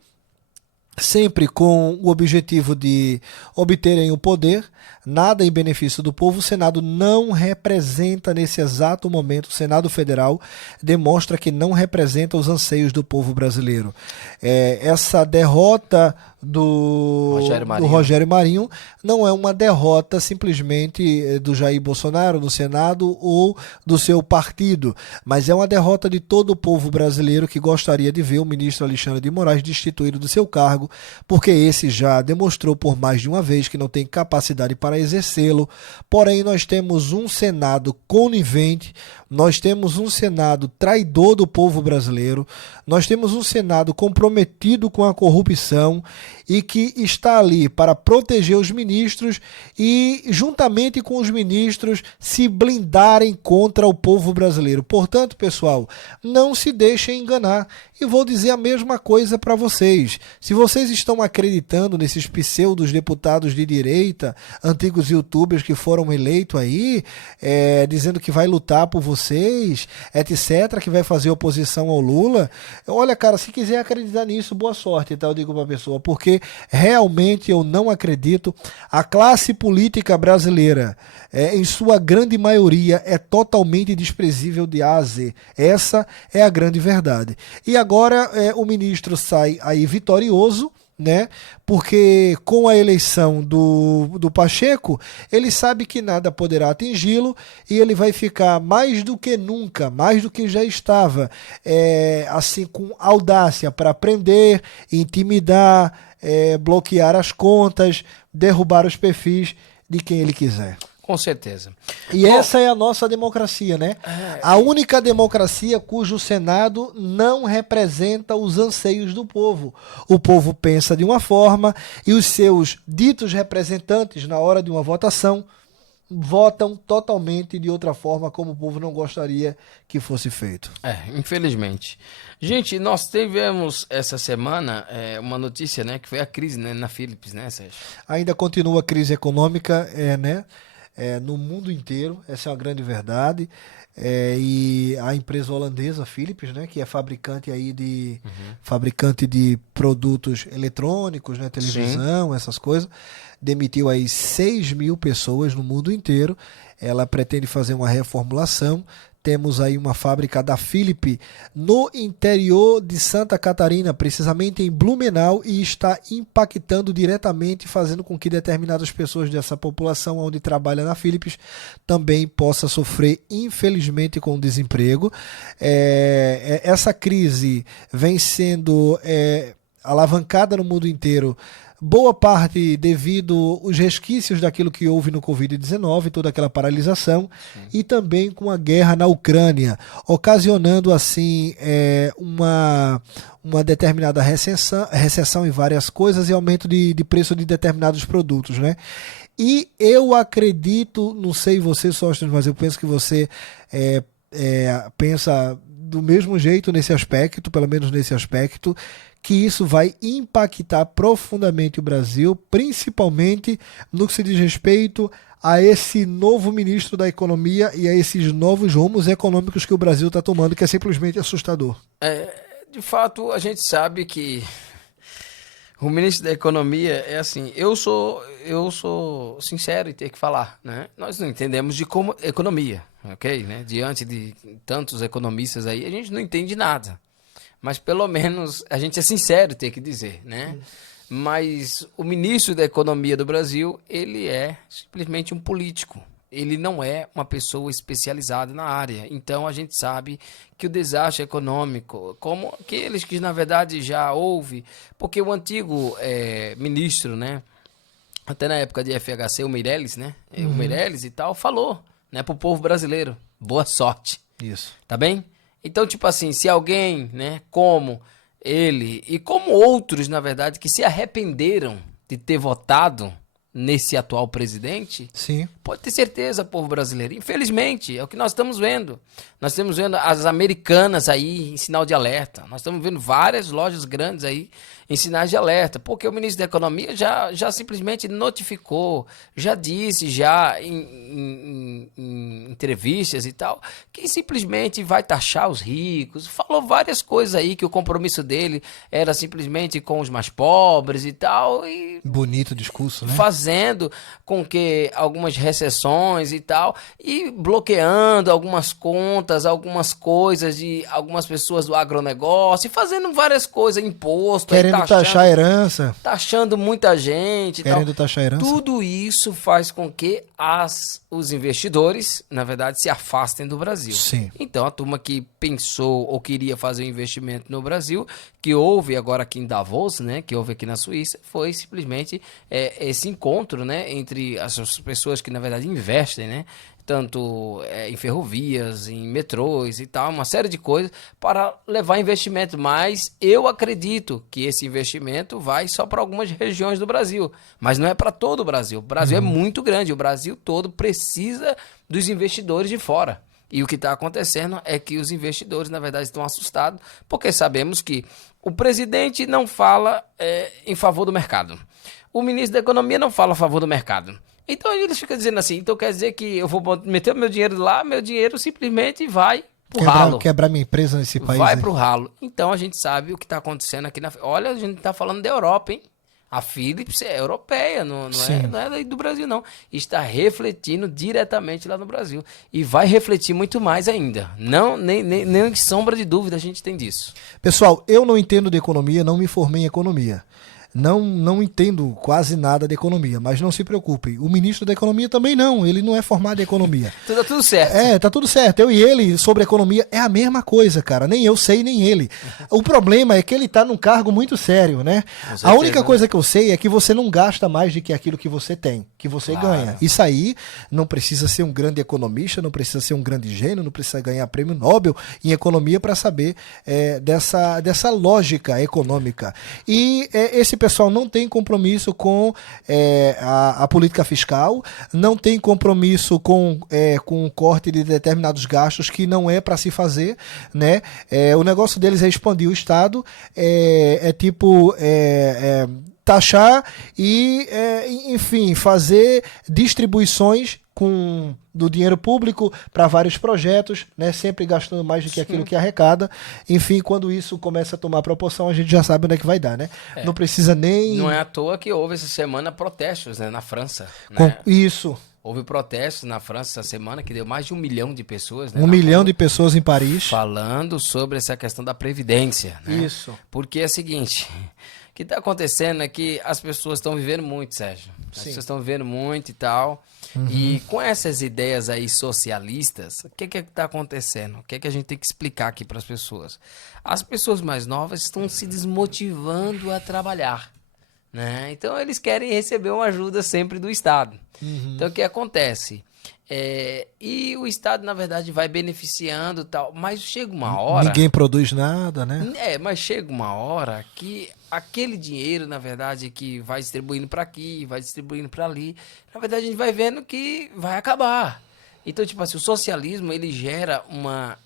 sempre com o objetivo de obterem o poder, nada em benefício do povo. O Senado não representa nesse exato momento, o Senado Federal demonstra que não representa os anseios do povo brasileiro. Essa derrota do Rogério Marinho não é uma derrota simplesmente do Jair Bolsonaro no Senado ou do seu partido, mas é uma derrota de todo o povo brasileiro que gostaria de ver o ministro Alexandre de Moraes destituído do seu cargo, porque esse já demonstrou por mais de uma vez que não tem capacidade para exercê-lo. Porém, nós temos um Senado conivente, nós temos um Senado traidor do povo brasileiro, nós temos um Senado comprometido com a corrupção e que está ali para proteger os ministros e, juntamente com os ministros, se blindarem contra o povo brasileiro. Portanto, pessoal, não se deixem enganar. E vou dizer a mesma coisa para vocês. Se vocês estão acreditando nesses pseudos deputados de direita, antigos youtubers que foram eleitos aí, dizendo que vai lutar por vocês, etc., que vai fazer oposição ao Lula, olha, cara, se quiser acreditar nisso, boa sorte, tá? Eu digo para a pessoa, porque realmente eu não acredito. A classe política brasileira, em sua grande maioria, é totalmente desprezível de A a Z. Essa é a grande verdade. E agora o ministro sai aí vitorioso, né? Porque com a eleição do Pacheco, ele sabe que nada poderá atingi-lo e ele vai ficar mais do que nunca, mais do que já estava, assim, com audácia para prender, intimidar, bloquear as contas, derrubar os perfis de quem ele quiser. Com certeza. E essa é a nossa democracia, né? A única democracia cujo Senado não representa os anseios do povo. O povo pensa de uma forma e os seus ditos representantes, na hora de uma votação, votam totalmente de outra forma, como o povo não gostaria que fosse feito. Infelizmente. Gente, nós tivemos essa semana uma notícia, né, que foi a crise, né, na Philips, né, Sérgio? Ainda continua a crise econômica, né? No mundo inteiro, essa é uma grande verdade. E a empresa holandesa Philips, né, que é fabricante aí fabricante de produtos eletrônicos, né, televisão, sim, essas coisas, demitiu aí 6.000 pessoas no mundo inteiro. Ela pretende fazer uma reformulação. Temos aí uma fábrica da Philips no interior de Santa Catarina, precisamente em Blumenau, e está impactando diretamente, fazendo com que determinadas pessoas dessa população onde trabalha na Philips também possa sofrer, infelizmente, com o desemprego. Essa crise vem sendo alavancada no mundo inteiro, boa parte devido aos resquícios daquilo que houve no Covid-19, toda aquela paralisação, sim, e também com a guerra na Ucrânia, ocasionando assim uma determinada recessão em várias coisas e aumento de preço de determinados produtos, né? E eu acredito, não sei você, Sóstenes, mas eu penso que você pensa do mesmo jeito nesse aspecto, pelo menos nesse aspecto, que isso vai impactar profundamente o Brasil, principalmente no que se diz respeito a esse novo ministro da Economia e a esses novos rumos econômicos que o Brasil está tomando, que é simplesmente assustador. De fato, a gente sabe que o ministro da Economia é assim, eu sou sincero em ter que falar, né? Nós não entendemos de economia, ok? Né? Diante de tantos economistas aí, a gente não entende nada. Mas pelo menos a gente é sincero ter que dizer, né? Mas o ministro da Economia do Brasil, ele é simplesmente um político. Ele não é uma pessoa especializada na área. Então a gente sabe que o desastre econômico, como aqueles que na verdade já houve, porque o antigo ministro, né? Até na época de FHC, o Meirelles, né? O Meirelles e tal, falou, né, pro povo brasileiro, boa sorte. Isso. Tá bem? Então, tipo assim, se alguém, né, como ele e como outros, na verdade, que se arrependeram de ter votado nesse atual presidente, sim, pode ter certeza, povo brasileiro. Infelizmente, é o que nós estamos vendo. Nós estamos vendo as Americanas aí em sinal de alerta. Nós estamos vendo várias lojas grandes aí em sinais de alerta, porque o ministro da Economia já simplesmente notificou, já disse em entrevistas e tal, que simplesmente vai taxar os ricos. Falou várias coisas aí, que o compromisso dele era simplesmente com os mais pobres e tal. E bonito discurso, né? Fazendo com que algumas recessões e tal, e bloqueando algumas contas, algumas coisas de algumas pessoas do agronegócio, e fazendo várias coisas, imposto, querendo taxar a herança, taxando muita gente, querendo taxar a herança. Tudo isso faz com que os investidores, na verdade, se afastem do Brasil. Sim. Então, a turma que pensou ou queria fazer um investimento no Brasil, que houve agora aqui em Davos, né, que houve aqui na Suíça, foi simplesmente esse encontro, né, entre as pessoas que, na verdade, investem, né, tanto em ferrovias, em metrôs e tal, uma série de coisas para levar investimento. Mas eu acredito que esse investimento vai só para algumas regiões do Brasil, mas não é para todo o Brasil. O Brasil é muito grande, o Brasil todo precisa dos investidores de fora. E o que está acontecendo é que os investidores, na verdade, estão assustados, porque sabemos que o presidente não fala em favor do mercado. O ministro da Economia não fala a favor do mercado. Então eles ficam dizendo assim, então quer dizer que eu vou meter o meu dinheiro lá, meu dinheiro simplesmente vai pro ralo. Quebrar minha empresa nesse país. Vai pro ralo. Então a gente sabe o que está acontecendo aqui Olha, a gente está falando da Europa, hein? A Philips é europeia, não é daí do Brasil, não. Está refletindo diretamente lá no Brasil. E vai refletir muito mais ainda. Nem sombra de dúvida a gente tem disso. Pessoal, eu não entendo de economia, não me formei em economia. não entendo quase nada de economia, mas não se preocupe. O ministro da Economia também não, ele não é formado em economia. Tá tudo certo. Tá tudo certo. Eu e ele, sobre economia, é a mesma coisa, cara. Nem eu sei, nem ele. O problema é que ele tá num cargo muito sério, né? A única coisa que eu sei é que você não gasta mais do que aquilo que você tem, que você ganha. Isso aí não precisa ser um grande economista, não precisa ser um grande gênio, não precisa ganhar prêmio Nobel em economia para saber dessa lógica econômica. E esse pessoal não tem compromisso com a política fiscal, não tem compromisso com o corte de determinados gastos que não é para se fazer, né? O negócio deles é expandir o Estado, taxar e, enfim, fazer distribuições do dinheiro público para vários projetos, né? Sempre gastando mais do que aquilo que arrecada. Enfim, quando isso começa a tomar proporção, a gente já sabe onde é que vai dar, né? Não precisa nem... Não é à toa que houve essa semana protestos, né, na França. Né? Isso. Houve protestos na França essa semana que deu mais de 1 milhão de pessoas. Né, 1 milhão de pessoas em Paris. Falando sobre essa questão da Previdência. Né? Isso. Porque é o seguinte... O que está acontecendo é que as pessoas estão vivendo muito, Sérgio. As pessoas estão vivendo muito e tal. Uhum. E com essas ideias aí socialistas, o que está acontecendo? O que a gente tem que explicar aqui para as pessoas? As pessoas mais novas estão se desmotivando a trabalhar. Né? Então, eles querem receber uma ajuda sempre do Estado. Uhum. Então, o que acontece? E o Estado, na verdade, vai beneficiando e tal, mas chega uma hora... Ninguém produz nada, né? Mas chega uma hora que aquele dinheiro, na verdade, que vai distribuindo para aqui, vai distribuindo para ali, na verdade, a gente vai vendo que vai acabar. Então, tipo assim, o socialismo, ele gera uma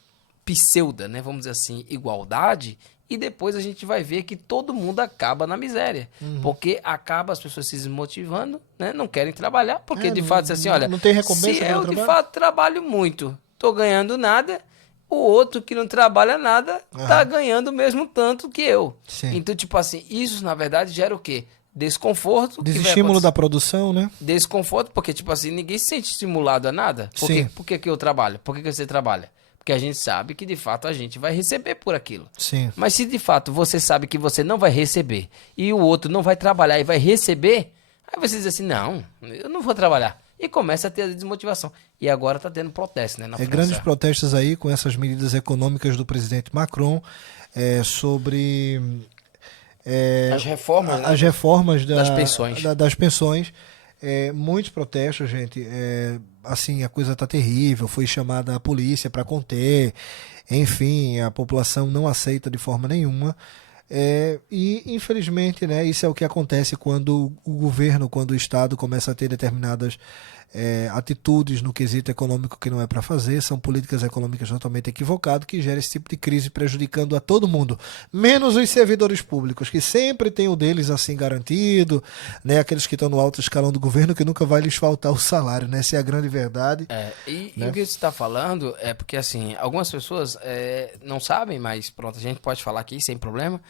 pseudo, né, vamos dizer assim, igualdade, e depois a gente vai ver que todo mundo acaba na miséria. Uhum. Porque acaba as pessoas se desmotivando, né? Não querem trabalhar, porque de fato, assim, olha, não tem recompensa se eu de fato trabalho muito, tô ganhando nada, o outro que não trabalha nada tá ganhando o mesmo tanto que eu. Sim. Então, tipo assim, isso na verdade gera o quê? Desconforto. Desestímulo da produção, né? Desconforto, porque, tipo assim, ninguém se sente estimulado a nada. Por que eu trabalho? Por que você trabalha? Porque a gente sabe que, de fato, a gente vai receber por aquilo. Sim. Mas se, de fato, você sabe que você não vai receber e o outro não vai trabalhar e vai receber, aí você diz assim, não, eu não vou trabalhar. E começa a ter a desmotivação. E agora está tendo protesto, né, na França. Grandes protestos aí com essas medidas econômicas do presidente Macron sobre... as reformas, as reformas das pensões. Das pensões. Muitos protestos, gente. Assim, a coisa está terrível. Foi chamada a polícia para conter. Enfim, a população não aceita de forma nenhuma. E, infelizmente, né, isso é o que acontece quando o governo, quando o Estado começa a ter determinadas atitudes no quesito econômico que não é para fazer. São políticas econômicas totalmente equivocadas que geram esse tipo de crise, prejudicando a todo mundo, menos os servidores públicos, que sempre tem o deles assim garantido, né? Aqueles que estão no alto escalão do governo, que nunca vai lhes faltar o salário, né? Essa é a grande verdade. E o que você está falando é porque, assim, algumas pessoas não sabem, mas pronto, a gente pode falar aqui sem problema.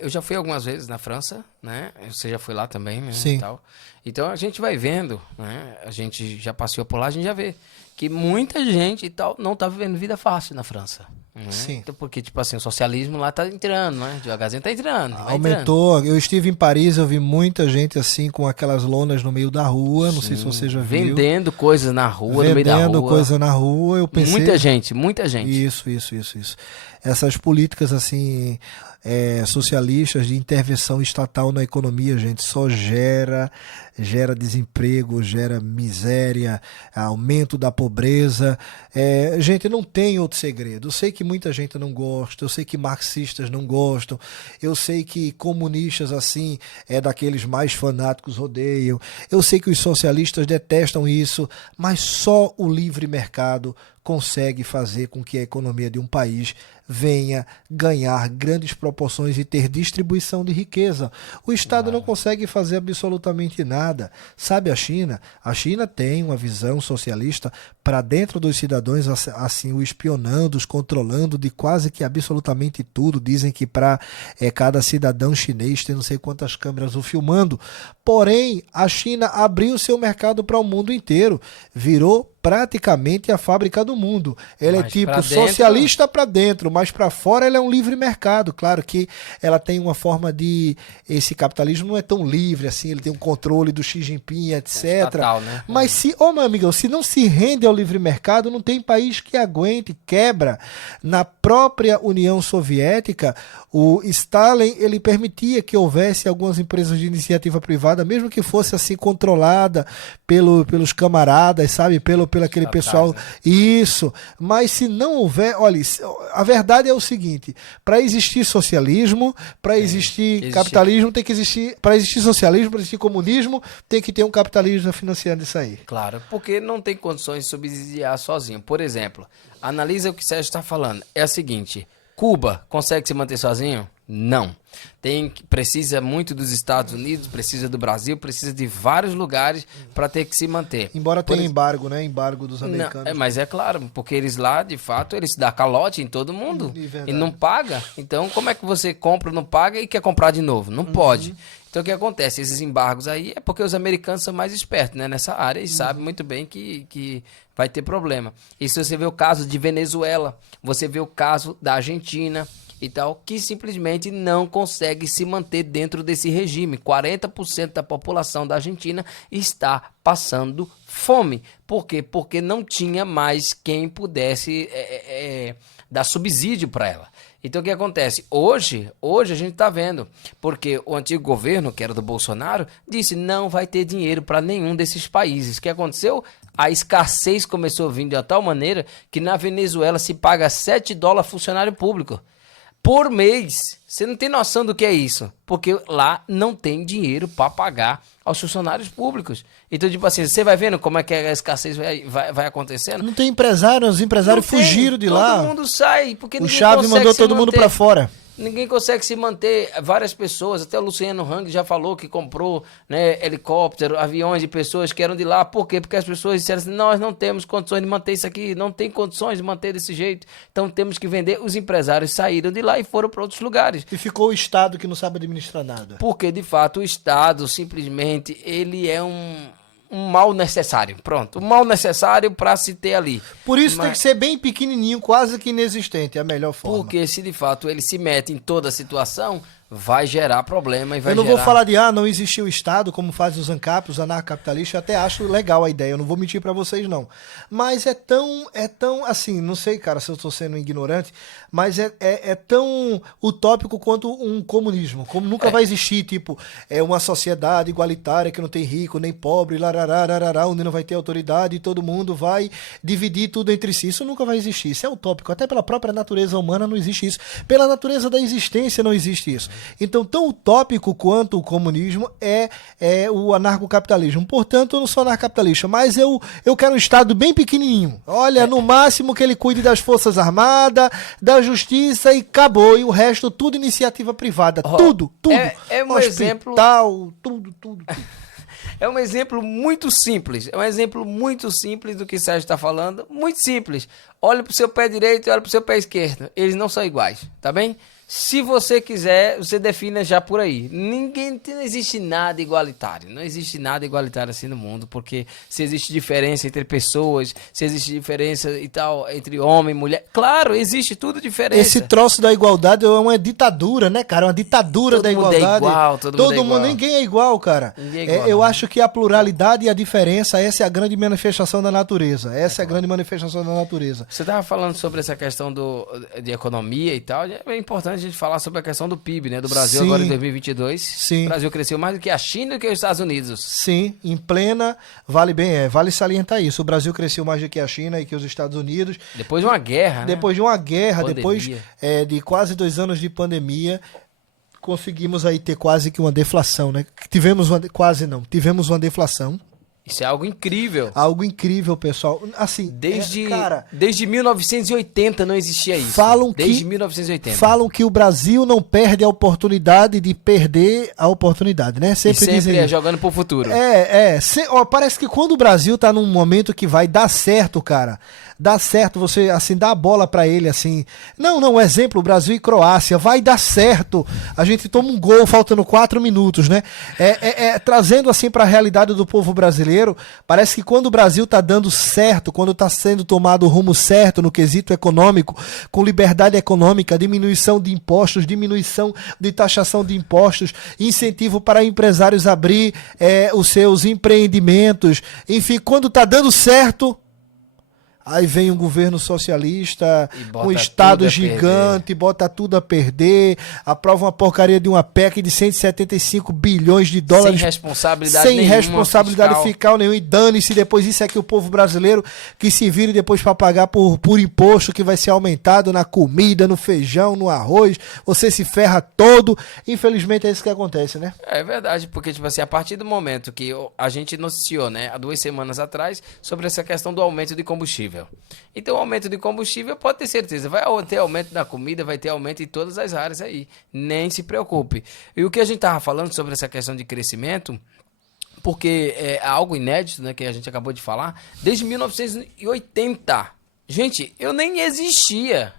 Eu já fui algumas vezes na França, né? Você já foi lá também, né? Sim. E tal. Então a gente vai vendo, né? A gente já passeou por lá, a gente já vê que muita gente e tal não tá vivendo vida fácil na França. Né? Sim. Então, porque, tipo assim, o socialismo lá tá entrando, né? Devagarzinho tá entrando. Aumentou. Entrando. Eu estive em Paris, eu vi muita gente assim com aquelas lonas no meio da rua. Não sei se você já viu. Vendendo coisas na rua, no meio da rua. Vendendo coisa na rua, eu pensei... Muita gente. Isso. Essas políticas assim... socialistas de intervenção estatal na economia, gente, só gera desemprego, gera miséria, aumento da pobreza. Gente, não tem outro segredo. Eu sei que muita gente não gosta, eu sei que marxistas não gostam, eu sei que comunistas assim daqueles mais fanáticos odeiam, eu sei que os socialistas detestam isso, mas só o livre mercado consegue fazer com que a economia de um país venha ganhar grandes proporções e ter distribuição de riqueza. O Estado não consegue fazer absolutamente nada. Sabe a China? A China tem uma visão socialista para dentro dos cidadãos, assim, o espionando, os controlando de quase que absolutamente tudo. Dizem que para cada cidadão chinês tem não sei quantas câmeras o filmando. Porém, a China abriu seu mercado para o mundo inteiro. Virou praticamente a fábrica do mundo. Ela é tipo pra dentro, socialista para dentro, mas para fora ela é um livre mercado. Claro que ela tem uma forma de... Esse capitalismo não é tão livre assim, ele tem um controle do Xi Jinping, etc. estatal, né? Mas se, meu amigão, se não se rende ao livre mercado, não tem país que aguente, quebra. Na própria União Soviética, o Stalin, ele permitia que houvesse algumas empresas de iniciativa privada, mesmo que fosse assim controlada pelos camaradas, sabe? Pelo aquele pessoal. Né? Isso. Mas se não houver, olha, a verdade é o seguinte: para existir socialismo, para existir capitalismo, tem que existir. Para existir socialismo, para existir comunismo, tem que ter um capitalismo financiando isso aí. Claro, porque não tem condições de subsidiar sozinho. Por exemplo, analisa o que o Sérgio está falando. É a seguinte: Cuba consegue se manter sozinho? Não. Precisa muito dos Estados Unidos, precisa do Brasil, precisa de vários lugares para ter que se manter. Embora tenha embargo, né? Embargo dos americanos. Não, mas é claro, porque eles lá, de fato, eles dão calote em todo mundo e não paga. Então, como é que você compra, não paga e quer comprar de novo? Não pode. Então, o que acontece? Esses embargos aí é porque os americanos são mais espertos, né, nessa área e sabem muito bem que vai ter problema. E se você vê o caso de Venezuela, você vê o caso da Argentina e tal, que simplesmente não consegue se manter dentro desse regime. 40% da população da Argentina está passando fome. Por quê? Porque não tinha mais quem pudesse dar subsídio para ela. Então o que acontece? Hoje a gente está vendo, porque o antigo governo, que era do Bolsonaro, disse não vai ter dinheiro para nenhum desses países. O que aconteceu? A escassez começou a vir de tal maneira que na Venezuela se paga $7 funcionário público por mês. Você não tem noção do que é isso, porque lá não tem dinheiro para pagar aos funcionários públicos. Então, tipo assim, você vai vendo como é que a escassez vai acontecendo? Não tem empresário, os empresários fugiram de lá. Todo mundo sai, porque o Chávez mandou todo mundo para fora. Ninguém consegue se manter, várias pessoas, até o Luciano Hang já falou que comprou, né, helicóptero, aviões de pessoas que eram de lá. Por quê? Porque as pessoas disseram assim, nós não temos condições de manter isso aqui, não tem condições de manter desse jeito, então temos que vender. Os empresários saíram de lá e foram para outros lugares. E ficou o Estado que não sabe administrar nada. Porque, de fato, o Estado, simplesmente, ele é um mal necessário. Pronto, um mal necessário para se ter ali. Por isso tem que ser bem pequenininho, quase que inexistente, é a melhor forma. Porque se de fato ele se mete em toda a situação, vai gerar problema e vai Eu não gerar... vou falar de, não existiu o Estado, como fazem os ANCAP, os anarcocapitalistas, eu até acho legal a ideia, eu não vou mentir pra vocês não. Mas é tão, assim, não sei, cara, se eu tô sendo ignorante, mas é tão utópico quanto um comunismo, como nunca vai existir, tipo, uma sociedade igualitária que não tem rico nem pobre, lararararará, onde não vai ter autoridade e todo mundo vai dividir tudo entre si. Isso nunca vai existir, isso é utópico, até pela própria natureza humana não existe isso, pela natureza da existência não existe isso. Então, tão utópico quanto o comunismo é o anarcocapitalismo. Portanto, eu não sou anarcocapitalista, mas eu quero um Estado bem pequenininho. Olha, no máximo que ele cuide das Forças Armadas, da Justiça e acabou. E o resto, tudo iniciativa privada. Tudo. É um hospital, tudo. É um exemplo muito simples. É um exemplo muito simples do que o Sérgio está falando. Muito simples. Olha para o seu pé direito e olha para o seu pé esquerdo. Eles não são iguais, tá bem? Se você quiser, você defina já por aí. Não existe nada igualitário. Não existe nada igualitário assim no mundo, porque se existe diferença entre pessoas, se existe diferença e tal, entre homem e mulher, claro, existe tudo diferença. Esse troço da igualdade é uma ditadura, né, cara? Uma ditadura da igualdade. Todo mundo é igual, todo mundo é igual. Ninguém é igual, cara. Ninguém é igual, eu acho que a pluralidade e a diferença, essa é a grande manifestação da natureza. Essa é a grande manifestação da natureza. Você estava falando sobre essa questão de economia e tal, é importante a gente falar sobre a questão do PIB, né, do Brasil. Sim. Agora em 2022. Sim. O Brasil cresceu mais do que a China e do que os Estados Unidos. Sim, em plena, vale salientar isso. O Brasil cresceu mais do que a China e que os Estados Unidos. Depois de uma guerra, Depois de uma guerra, depois de quase 2 anos de pandemia, conseguimos aí ter quase que uma deflação, né? Tivemos uma deflação. Isso é algo incrível. Algo incrível, pessoal. Assim, desde 1980 não existia isso. Desde 1980. Falam que o Brasil não perde a oportunidade de perder a oportunidade, né? Sempre dizem jogando pro futuro. Parece que quando o Brasil tá num momento que vai dar certo, cara, dá certo, você assim dá a bola pra ele assim. Não, exemplo, Brasil e Croácia, vai dar certo. A gente toma um gol faltando 4 minutos, né? Trazendo assim pra realidade do povo brasileiro. brasileiro, parece que quando o Brasil está dando certo, quando está sendo tomado o rumo certo no quesito econômico, com liberdade econômica, diminuição de impostos, diminuição de taxação de impostos, incentivo para empresários abrir os seus empreendimentos, enfim, quando está dando certo, aí vem um governo socialista, um estado gigante, bota tudo a perder, aprova uma porcaria de uma PEC de 175 bilhões de dólares. Sem responsabilidade fiscal nenhuma. E dane-se depois. Isso é que o povo brasileiro que se vire depois para pagar por imposto que vai ser aumentado na comida, no feijão, no arroz. Você se ferra todo. Infelizmente é isso que acontece, né? É verdade, porque tipo assim, a partir do momento que a gente noticiou, né, há 2 semanas atrás, sobre essa questão do aumento de combustível. Então, o aumento de combustível, pode ter certeza, vai ter aumento na comida, vai ter aumento em todas as áreas aí. Nem se preocupe. E o que a gente estava falando sobre essa questão de crescimento, porque é algo inédito, né, que a gente acabou de falar, desde 1980. Gente, eu nem existia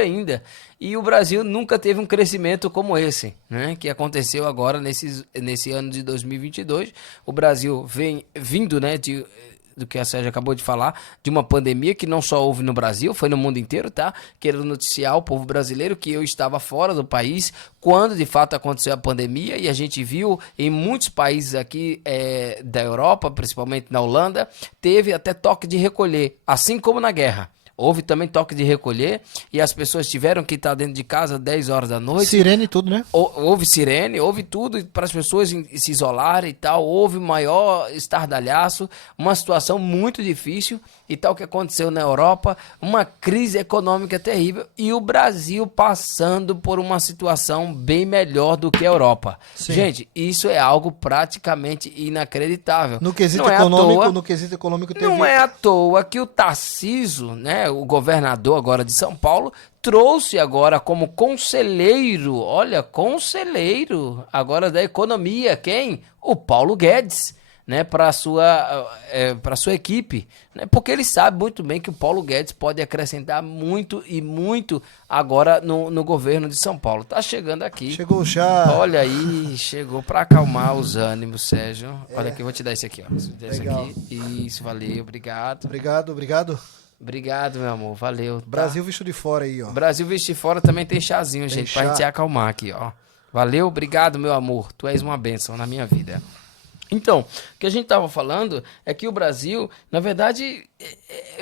ainda. E o Brasil nunca teve um crescimento como esse, né, que aconteceu agora nesse ano de 2022. O Brasil vem vindo, né, do que a Sérgio acabou de falar, de uma pandemia que não só houve no Brasil, foi no mundo inteiro, tá? Quero noticiar o povo brasileiro que eu estava fora do país quando de fato aconteceu a pandemia, e a gente viu em muitos países aqui da Europa, principalmente na Holanda, teve até toque de recolher, assim como na guerra. Houve também toque de recolher e as pessoas tiveram que estar dentro de casa 10 horas da noite. Sirene e tudo, né? Houve sirene, houve tudo para as pessoas se isolarem e tal. Houve maior estardalhaço, uma situação muito difícil e tal que aconteceu na Europa. Uma crise econômica terrível e o Brasil passando por uma situação bem melhor do que a Europa. Sim. Gente, isso é algo praticamente inacreditável. No quesito econômico teve... Não é à toa que o Tarcísio, né, o governador agora de São Paulo, trouxe agora como conselheiro, olha, conselheiro agora da economia, quem? O Paulo Guedes, né, para sua equipe, né, porque ele sabe muito bem que o Paulo Guedes pode acrescentar muito e muito agora no governo de São Paulo. Tá chegando aqui. Chegou já. Olha aí, chegou para acalmar os ânimos, Sérgio. Olha aqui, eu vou te dar esse aqui, ó. Esse aqui. Isso, valeu, obrigado. Obrigado, meu amor, valeu. Tá? Brasil visto de fora aí, ó. Brasil visto de fora também tem chazinho, gente, chá. Pra gente se acalmar aqui, ó. Valeu, obrigado, meu amor. Tu és uma bênção na minha vida. Então, o que a gente tava falando é que o Brasil, na verdade,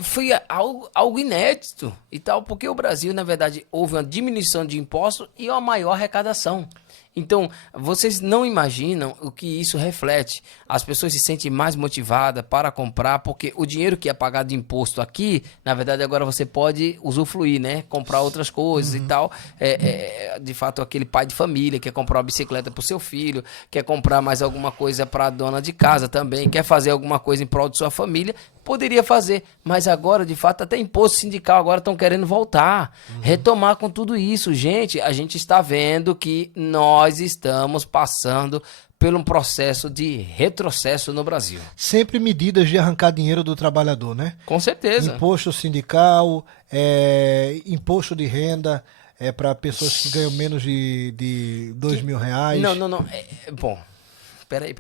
foi algo inédito e tal, porque o Brasil, na verdade, houve uma diminuição de impostos e uma maior arrecadação. Então, vocês não imaginam o que isso reflete. As pessoas se sentem mais motivadas para comprar, porque o dinheiro que é pagado de imposto aqui, na verdade, agora você pode usufruir, né? Comprar outras coisas e tal. De fato, aquele pai de família quer comprar uma bicicleta para o seu filho, quer comprar mais alguma coisa para a dona de casa também, quer fazer alguma coisa em prol de sua família, poderia fazer. Mas agora, de fato, até imposto sindical agora estão querendo voltar, retomar com tudo isso. Gente, a gente está vendo que nós estamos passando por um processo de retrocesso no Brasil. Sempre medidas de arrancar dinheiro do trabalhador, né? Com certeza. Imposto sindical, imposto de renda para pessoas que ganham menos de R$2.000. Não. Bom, peraí.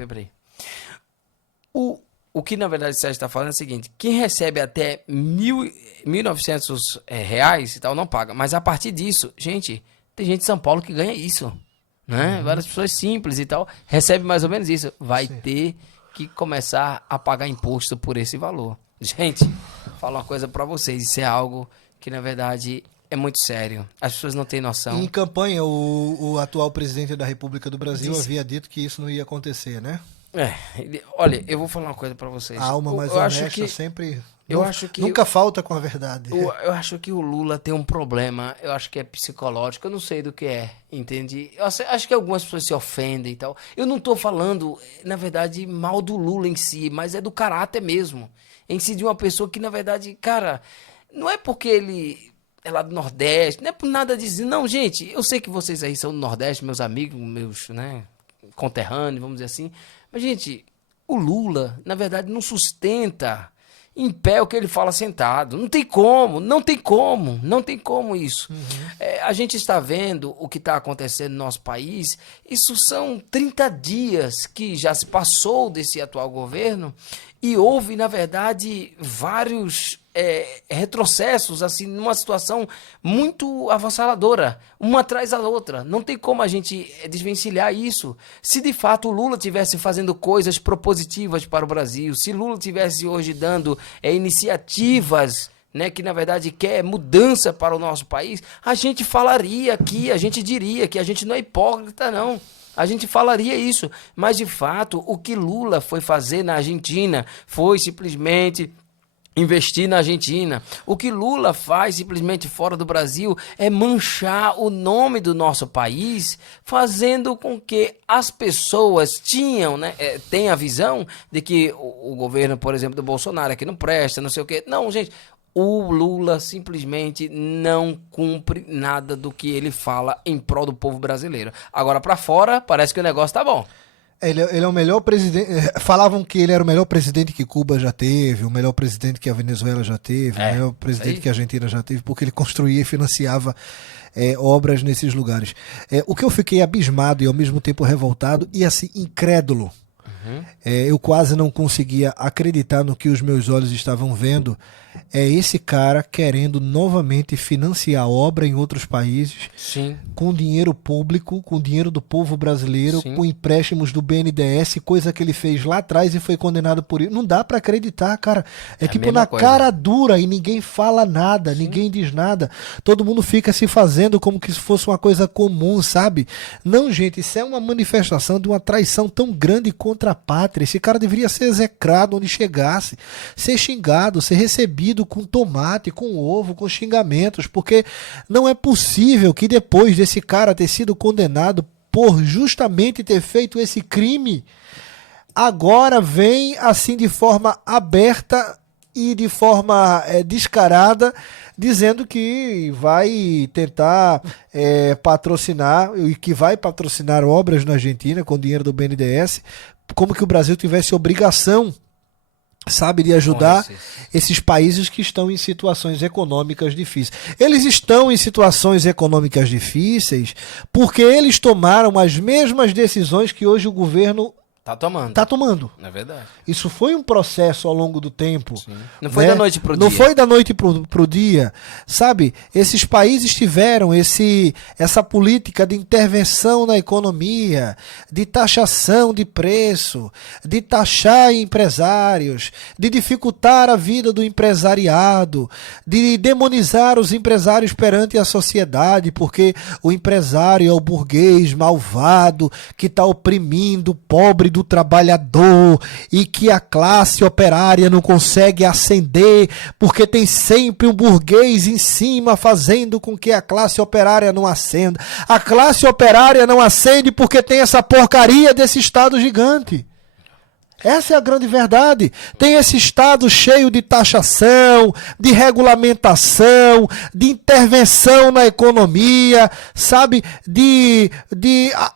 O que, na verdade, o Sérgio está falando é o seguinte: quem recebe até R$1.900 e tal, não paga. Mas a partir disso, gente, tem gente de São Paulo que ganha isso. Né? Várias pessoas simples e tal, recebe mais ou menos isso. Vai ter que começar a pagar imposto por esse valor. Gente, falo uma coisa para vocês, isso é algo que, na verdade, é muito sério. As pessoas não têm noção. Em campanha, o atual presidente da República do Brasil havia dito que isso não ia acontecer, né? Olha, eu vou falar uma coisa para vocês. A alma mais honesta sempre... Nunca falta com a verdade. Eu acho que o Lula tem um problema, eu acho que é psicológico, eu não sei do que é, entende? Eu acho que algumas pessoas se ofendem e tal. Eu não tô falando, na verdade, mal do Lula em si, mas é do caráter mesmo. Em si, de uma pessoa que, na verdade, cara, não é porque ele é lá do Nordeste, não é por nada disso. Não, gente, eu sei que vocês aí são do Nordeste, meus amigos, meus, né, conterrâneos, vamos dizer assim. Mas, gente, o Lula, na verdade, não sustenta em pé o que ele fala sentado. Não tem como, não tem como, não tem como isso. A gente está vendo o que está acontecendo no nosso país. Isso são 30 dias que já se passou desse atual governo e houve, na verdade, vários retrocessos, assim, numa situação muito avassaladora, uma atrás da outra. Não tem como a gente desvencilhar isso. Se de fato o Lula estivesse fazendo coisas propositivas para o Brasil, se Lula estivesse hoje dando iniciativas, né, que na verdade quer mudança para o nosso país, a gente falaria aqui, a gente diria que a gente não é hipócrita, não. A gente falaria isso. Mas de fato, o que Lula foi fazer na Argentina foi simplesmente investir na Argentina. O que Lula faz simplesmente fora do Brasil é manchar o nome do nosso país, fazendo com que as pessoas tenham a visão de que o governo, por exemplo, do Bolsonaro aqui não presta, não sei o quê. Não, gente, o Lula simplesmente não cumpre nada do que ele fala em prol do povo brasileiro. Agora, para fora, parece que o negócio tá bom. Ele é o melhor presidente. Falavam que ele era o melhor presidente que Cuba já teve, o melhor presidente que a Venezuela já teve, o melhor presidente que a Argentina já teve, porque ele construía e financiava obras nesses lugares. O que eu fiquei abismado e ao mesmo tempo revoltado e assim, incrédulo. Eu quase não conseguia acreditar no que os meus olhos estavam vendo. É esse cara querendo novamente financiar obra em outros países. Sim. Com dinheiro público, com dinheiro do povo brasileiro, Sim. com empréstimos do BNDES, coisa que ele fez lá atrás e foi condenado por isso. Não dá pra acreditar, cara. É tipo na cara dura e ninguém fala nada, Sim. Ninguém diz nada. Todo mundo fica se fazendo como que se fosse uma coisa comum, sabe? Não, gente, isso é uma manifestação de uma traição tão grande contra a pátria. Esse cara deveria ser execrado onde chegasse, ser xingado, ser recebido com tomate, com ovo, com xingamentos, porque não é possível que depois desse cara ter sido condenado por justamente ter feito esse crime, agora vem assim de forma aberta e de forma descarada, dizendo que vai tentar patrocinar, e que vai patrocinar obras na Argentina com dinheiro do BNDES, como que o Brasil tivesse obrigação, sabe, de ajudar esses países que estão em situações econômicas difíceis. Eles estão em situações econômicas difíceis porque eles tomaram as mesmas decisões que hoje o governo Tá tomando. É verdade. Isso foi um processo ao longo do tempo. Sim. Não foi da noite pro dia. Não foi da noite pro dia. Sabe? Esses países tiveram essa política de intervenção na economia, de taxação de preço, de taxar empresários, de dificultar a vida do empresariado, de demonizar os empresários perante a sociedade, porque o empresário é o burguês malvado que está oprimindo o pobre do trabalhador e que a classe operária não consegue ascender porque tem sempre um burguês em cima fazendo com que a classe operária não ascenda. A classe operária não ascende porque tem essa porcaria desse Estado gigante. Essa é a grande verdade. Tem esse Estado cheio de taxação, de regulamentação, de intervenção na economia, sabe?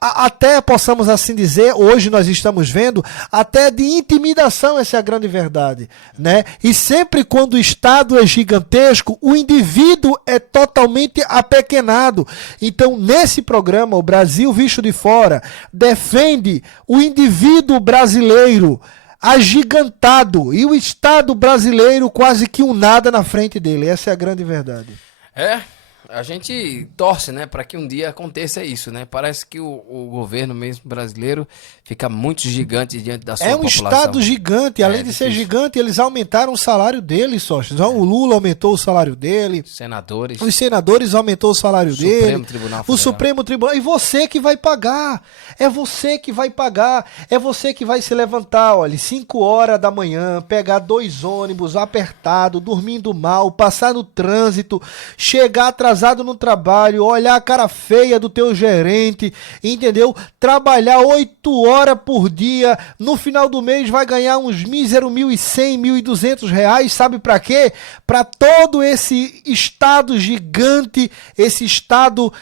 Até possamos assim dizer, hoje nós estamos vendo, até de intimidação, essa é a grande verdade, né? E sempre quando o Estado é gigantesco, o indivíduo é totalmente apequenado. Então, nesse programa, o Brasil Visto de Fora defende o indivíduo brasileiro agigantado e o Estado brasileiro quase que um nada na frente dele. Essa é a grande verdade. A gente torce, né, para que um dia aconteça isso, né? Parece que o governo mesmo brasileiro fica muito gigante diante da sua população. É um Estado gigante, além de ser gigante, eles aumentaram o salário deles, sócios. O Lula aumentou o salário dele. Os senadores aumentou o salário dele. Supremo Tribunal Federal. O Supremo Tribunal. E você que vai pagar. É você que vai pagar. É você que vai se levantar, olha, 5 horas da manhã, pegar 2 ônibus apertado, dormindo mal, passar no trânsito, chegar atrasado atrasado no trabalho, olhar a cara feia do teu gerente, entendeu? Trabalhar 8 horas por dia, no final do mês vai ganhar uns míseros 1.100, 1.200 reais, sabe pra quê? Pra todo esse estado gigante, esse estado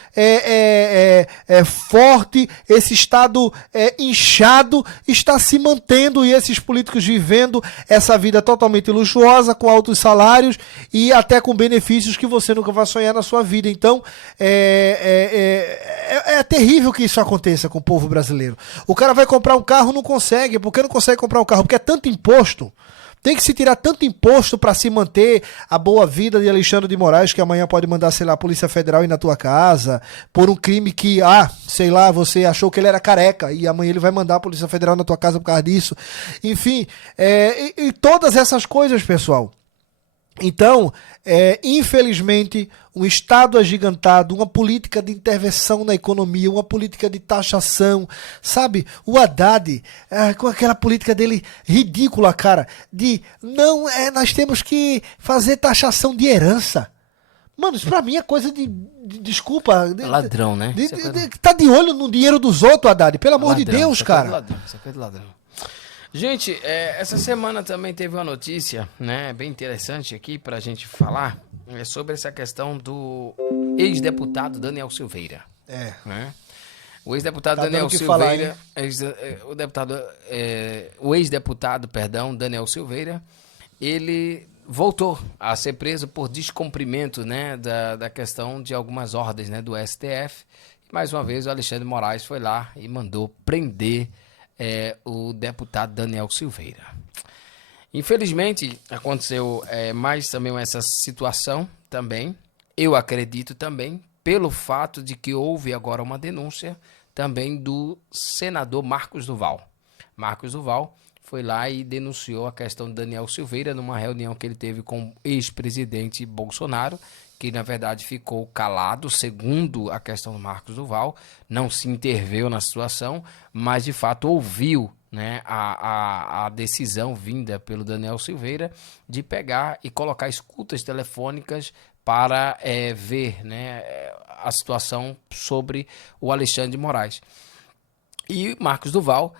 forte, esse estado inchado, está se mantendo, e esses políticos vivendo essa vida totalmente luxuosa, com altos salários e até com benefícios que você nunca vai sonhar na sua vida. Então, é terrível que isso aconteça com o povo brasileiro. O cara vai comprar um carro, não consegue. Por que não consegue comprar um carro? Porque é tanto imposto. Tem que se tirar tanto imposto para se manter a boa vida de Alexandre de Moraes, que amanhã pode mandar, sei lá, a Polícia Federal ir na tua casa por um crime que, sei lá, você achou que ele era careca e amanhã ele vai mandar a Polícia Federal na tua casa por causa disso. Enfim, e todas essas coisas, pessoal. Então, infelizmente, um Estado agigantado, uma política de intervenção na economia, uma política de taxação, sabe? O Haddad, com aquela política dele ridícula, cara, de não, nós temos que fazer taxação de herança. Mano, isso pra mim é coisa desculpa. Ladrão, né? Tá de olho no dinheiro dos outros, Haddad, pelo amor de Deus, cara. Isso é coisa de ladrão. Gente, essa semana também teve uma notícia, né, bem interessante aqui pra gente falar, sobre essa questão do ex-deputado Daniel Silveira. Né? O ex-deputado Daniel Silveira, o ex-deputado, Daniel Silveira, ele voltou a ser preso por descumprimento, né, da questão de algumas ordens, né, do STF. E mais uma vez o Alexandre de Moraes foi lá e mandou prender o deputado Daniel Silveira. Infelizmente, aconteceu mais também essa situação também, eu acredito também, pelo fato de que houve agora uma denúncia também do senador Marcos Duval. Marcos Duval foi lá e denunciou a questão de Daniel Silveira numa reunião que ele teve com o ex-presidente Bolsonaro, que na verdade ficou calado, segundo a questão do Marcos Duval, não se interveio na situação, mas de fato ouviu, né, a decisão vinda pelo Daniel Silveira de pegar e colocar escutas telefônicas para ver, né, a situação sobre o Alexandre de Moraes. E Marcos Duval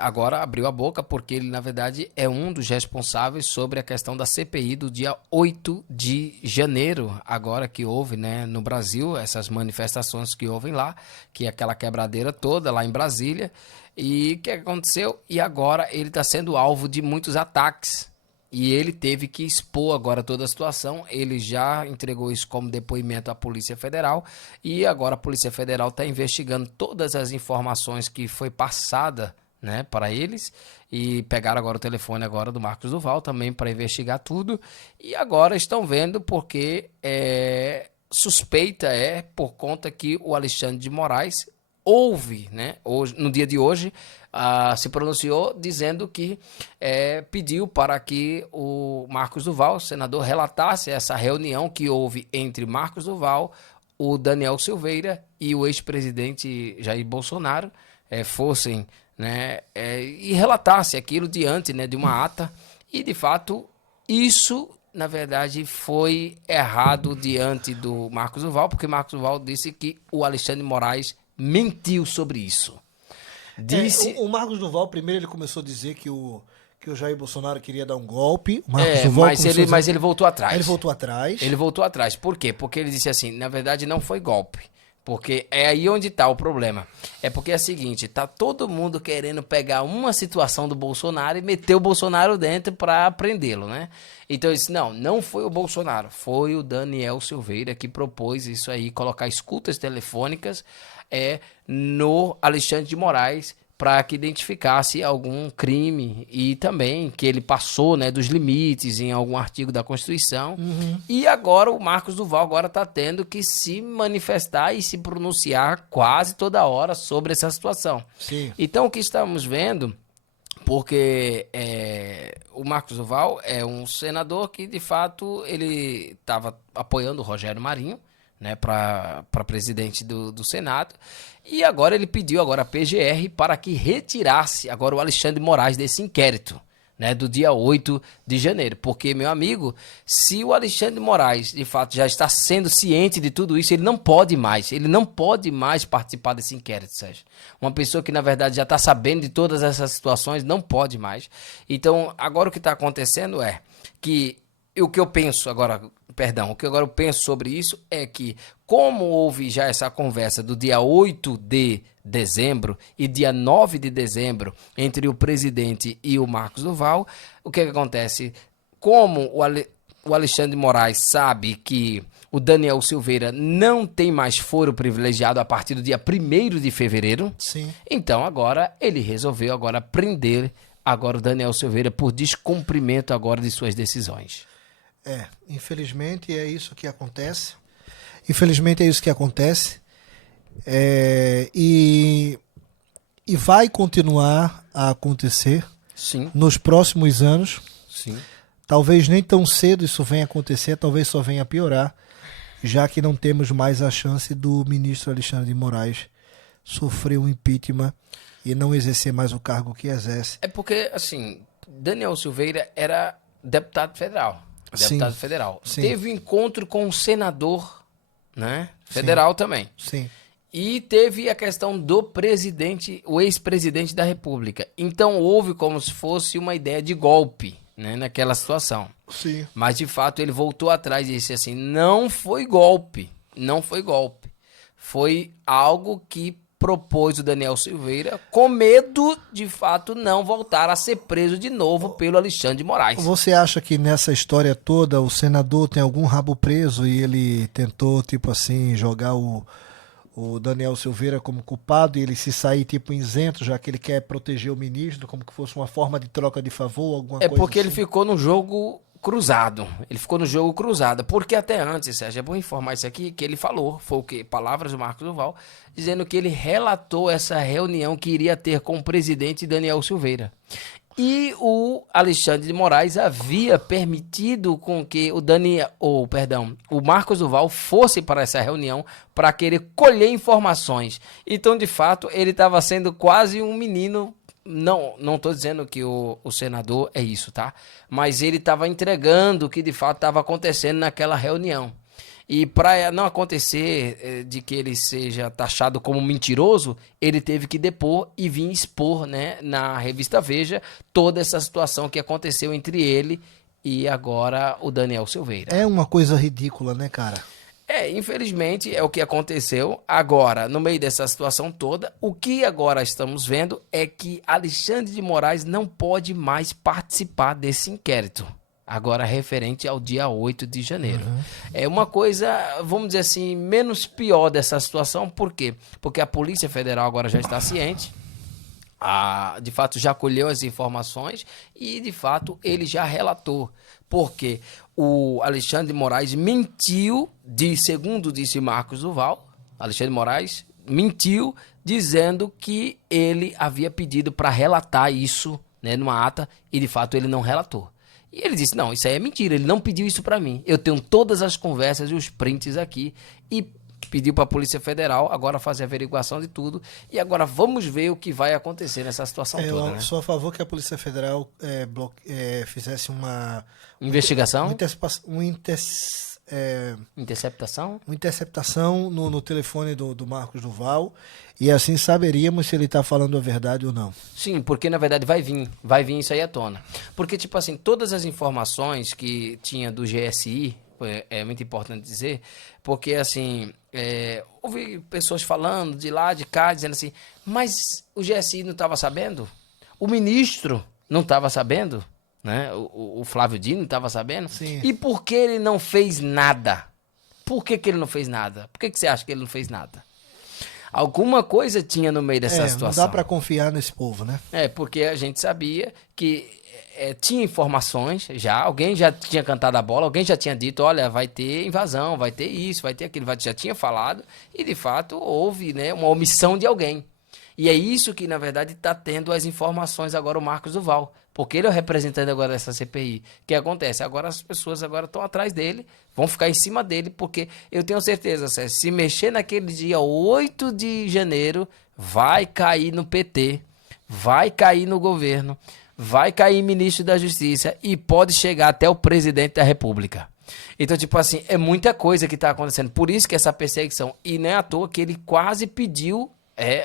agora abriu a boca porque ele, na verdade, é um dos responsáveis sobre a questão da CPI do dia 8 de janeiro, agora que houve, né, no Brasil, essas manifestações que houve lá, que é aquela quebradeira toda lá em Brasília. E o que aconteceu? E agora ele está sendo alvo de muitos ataques. E ele teve que expor agora toda a situação. Ele já entregou isso como depoimento à Polícia Federal. E agora a Polícia Federal está investigando todas as informações que foi passada, né, para eles, e pegaram agora o telefone agora do Marcos Duval também para investigar tudo, e agora estão vendo porque suspeita por conta que o Alexandre de Moraes houve, né, hoje, no dia de hoje, se pronunciou dizendo que pediu para que o Marcos Duval, o senador, relatasse essa reunião que houve entre Marcos Duval, o Daniel Silveira e o ex-presidente Jair Bolsonaro, fossem, né, e relatasse aquilo diante, né, de uma ata, e de fato isso, na verdade, foi errado diante do Marcos Duval, porque Marcos Duval disse que o Alexandre de Moraes mentiu sobre isso. O Marcos Duval, primeiro ele começou a dizer que o Jair Bolsonaro queria dar um golpe. O Marcos Duval mas ele voltou atrás. Ele voltou atrás. Ele voltou atrás. Por quê? Porque ele disse assim, na verdade não foi golpe. Porque é aí onde está o problema. É porque é o seguinte, tá todo mundo querendo pegar uma situação do Bolsonaro e meter o Bolsonaro dentro para prendê-lo, né? Então eu disse, não foi o Bolsonaro, foi o Daniel Silveira que propôs isso aí, colocar escutas telefônicas no Alexandre de Moraes, para que identificasse algum crime e também que ele passou, né, dos limites em algum artigo da Constituição. Uhum. E agora o Marcos Duval agora está tendo que se manifestar e se pronunciar quase toda hora sobre essa situação. Sim. Então o que estamos vendo, porque o Marcos Duval é um senador que de fato ele estava apoiando o Rogério Marinho, né, para presidente do Senado, e agora ele pediu agora a PGR para que retirasse agora o Alexandre de Moraes desse inquérito, né, do dia 8 de janeiro. Porque, meu amigo, se o Alexandre de Moraes, de fato, já está sendo ciente de tudo isso, ele não pode mais participar desse inquérito, Sérgio. Uma pessoa que, na verdade, já está sabendo de todas essas situações, não pode mais. Então, agora o que está acontecendo é que o que eu penso agora eu penso sobre isso é que, como houve já essa conversa do dia 8 de dezembro e dia 9 de dezembro entre o presidente e o Marcos Duval, o que acontece? Como o Alexandre de Moraes sabe que o Daniel Silveira não tem mais foro privilegiado a partir do dia 1º de fevereiro, Sim. Então agora ele resolveu prender agora o Daniel Silveira por descumprimento agora de suas decisões. Infelizmente é isso que acontece. E vai continuar a acontecer Sim. nos próximos anos. Sim. Talvez nem tão cedo isso venha acontecer, talvez só venha a piorar, já que não temos mais a chance do ministro Alexandre de Moraes sofrer um impeachment e não exercer mais o cargo que exerce. É porque, assim, Daniel Silveira era deputado federal. Sim. Teve um encontro com um senador, né, federal também. Sim. E teve a questão do presidente, o ex-presidente da República. Então houve como se fosse uma ideia de golpe, né, naquela situação. Sim. Mas de fato ele voltou atrás e disse assim, não foi golpe. Foi algo que propôs o Daniel Silveira com medo de fato não voltar a ser preso de novo pelo Alexandre de Moraes. Você acha que nessa história toda o senador tem algum rabo preso e ele tentou, tipo assim, jogar o Daniel Silveira como culpado e ele se sair, tipo, isento, já que ele quer proteger o ministro, como que fosse uma forma de troca de favor, alguma coisa porque assim? ele ficou no jogo cruzado. Porque até antes, Sérgio, é bom informar isso aqui, que ele falou, foi o quê? Palavras do Marcos Duval, dizendo que ele relatou essa reunião que iria ter com o presidente Daniel Silveira. E o Alexandre de Moraes havia permitido com que o Marcos Duval fosse para essa reunião para querer colher informações. Então, de fato, ele estava sendo quase um menino. Não estou dizendo que o senador é isso, tá? Mas ele estava entregando o que de fato estava acontecendo naquela reunião. E para não acontecer de que ele seja taxado como mentiroso, ele teve que depor e vir expor, né, na revista Veja toda essa situação que aconteceu entre ele e agora o Daniel Silveira. É uma coisa ridícula, né, cara? Infelizmente é o que aconteceu. Agora, no meio dessa situação toda, o que agora estamos vendo é que Alexandre de Moraes não pode mais participar desse inquérito. Agora referente ao dia 8 de janeiro. É uma coisa, vamos dizer assim, menos pior dessa situação. Por quê? Porque a Polícia Federal agora já está ciente. De fato, já colheu as informações e, de fato, ele já relatou. Porque o Alexandre de Moraes mentiu, segundo disse Marcos Duval, Alexandre de Moraes mentiu dizendo que ele havia pedido para relatar isso, né, numa ata e, de fato, ele não relatou. E ele disse, não, isso aí é mentira, ele não pediu isso para mim. Eu tenho todas as conversas e os prints aqui e pediu para a Polícia Federal agora fazer a averiguação de tudo. E agora vamos ver o que vai acontecer nessa situação toda. Eu sou a favor que a Polícia Federal fizesse uma investigação? Uma interceptação no telefone do Marcos Duval e assim saberíamos se ele está falando a verdade ou não. Sim, porque na verdade vai vir isso aí à tona. Porque, tipo assim, todas as informações que tinha do GSI, é muito importante dizer, porque assim, houve pessoas falando de lá, de cá, dizendo assim, mas o GSI não estava sabendo? O ministro não estava sabendo? Né? O Flávio Dino não estava sabendo? Sim. E por que ele não fez nada? Por que ele não fez nada? Por que você acha que ele não fez nada? Alguma coisa tinha no meio dessa situação. Não dá para confiar nesse povo, né? Porque a gente sabia que tinha informações já, alguém já tinha cantado a bola, alguém já tinha dito, olha, vai ter invasão, vai ter isso, vai ter aquilo, já tinha falado, e de fato houve, né, uma omissão de alguém. E é isso que, na verdade, está tendo as informações agora o Marcos Duval, porque ele é o representante agora dessa CPI. O que acontece? Agora as pessoas agora estão atrás dele, vão ficar em cima dele, porque eu tenho certeza, Sérgio, se mexer naquele dia 8 de janeiro, vai cair no PT, vai cair no governo, vai cair ministro da Justiça e pode chegar até o presidente da República. Então, tipo assim, é muita coisa que tá acontecendo. Por isso que essa perseguição. E não é à toa que ele quase pediu,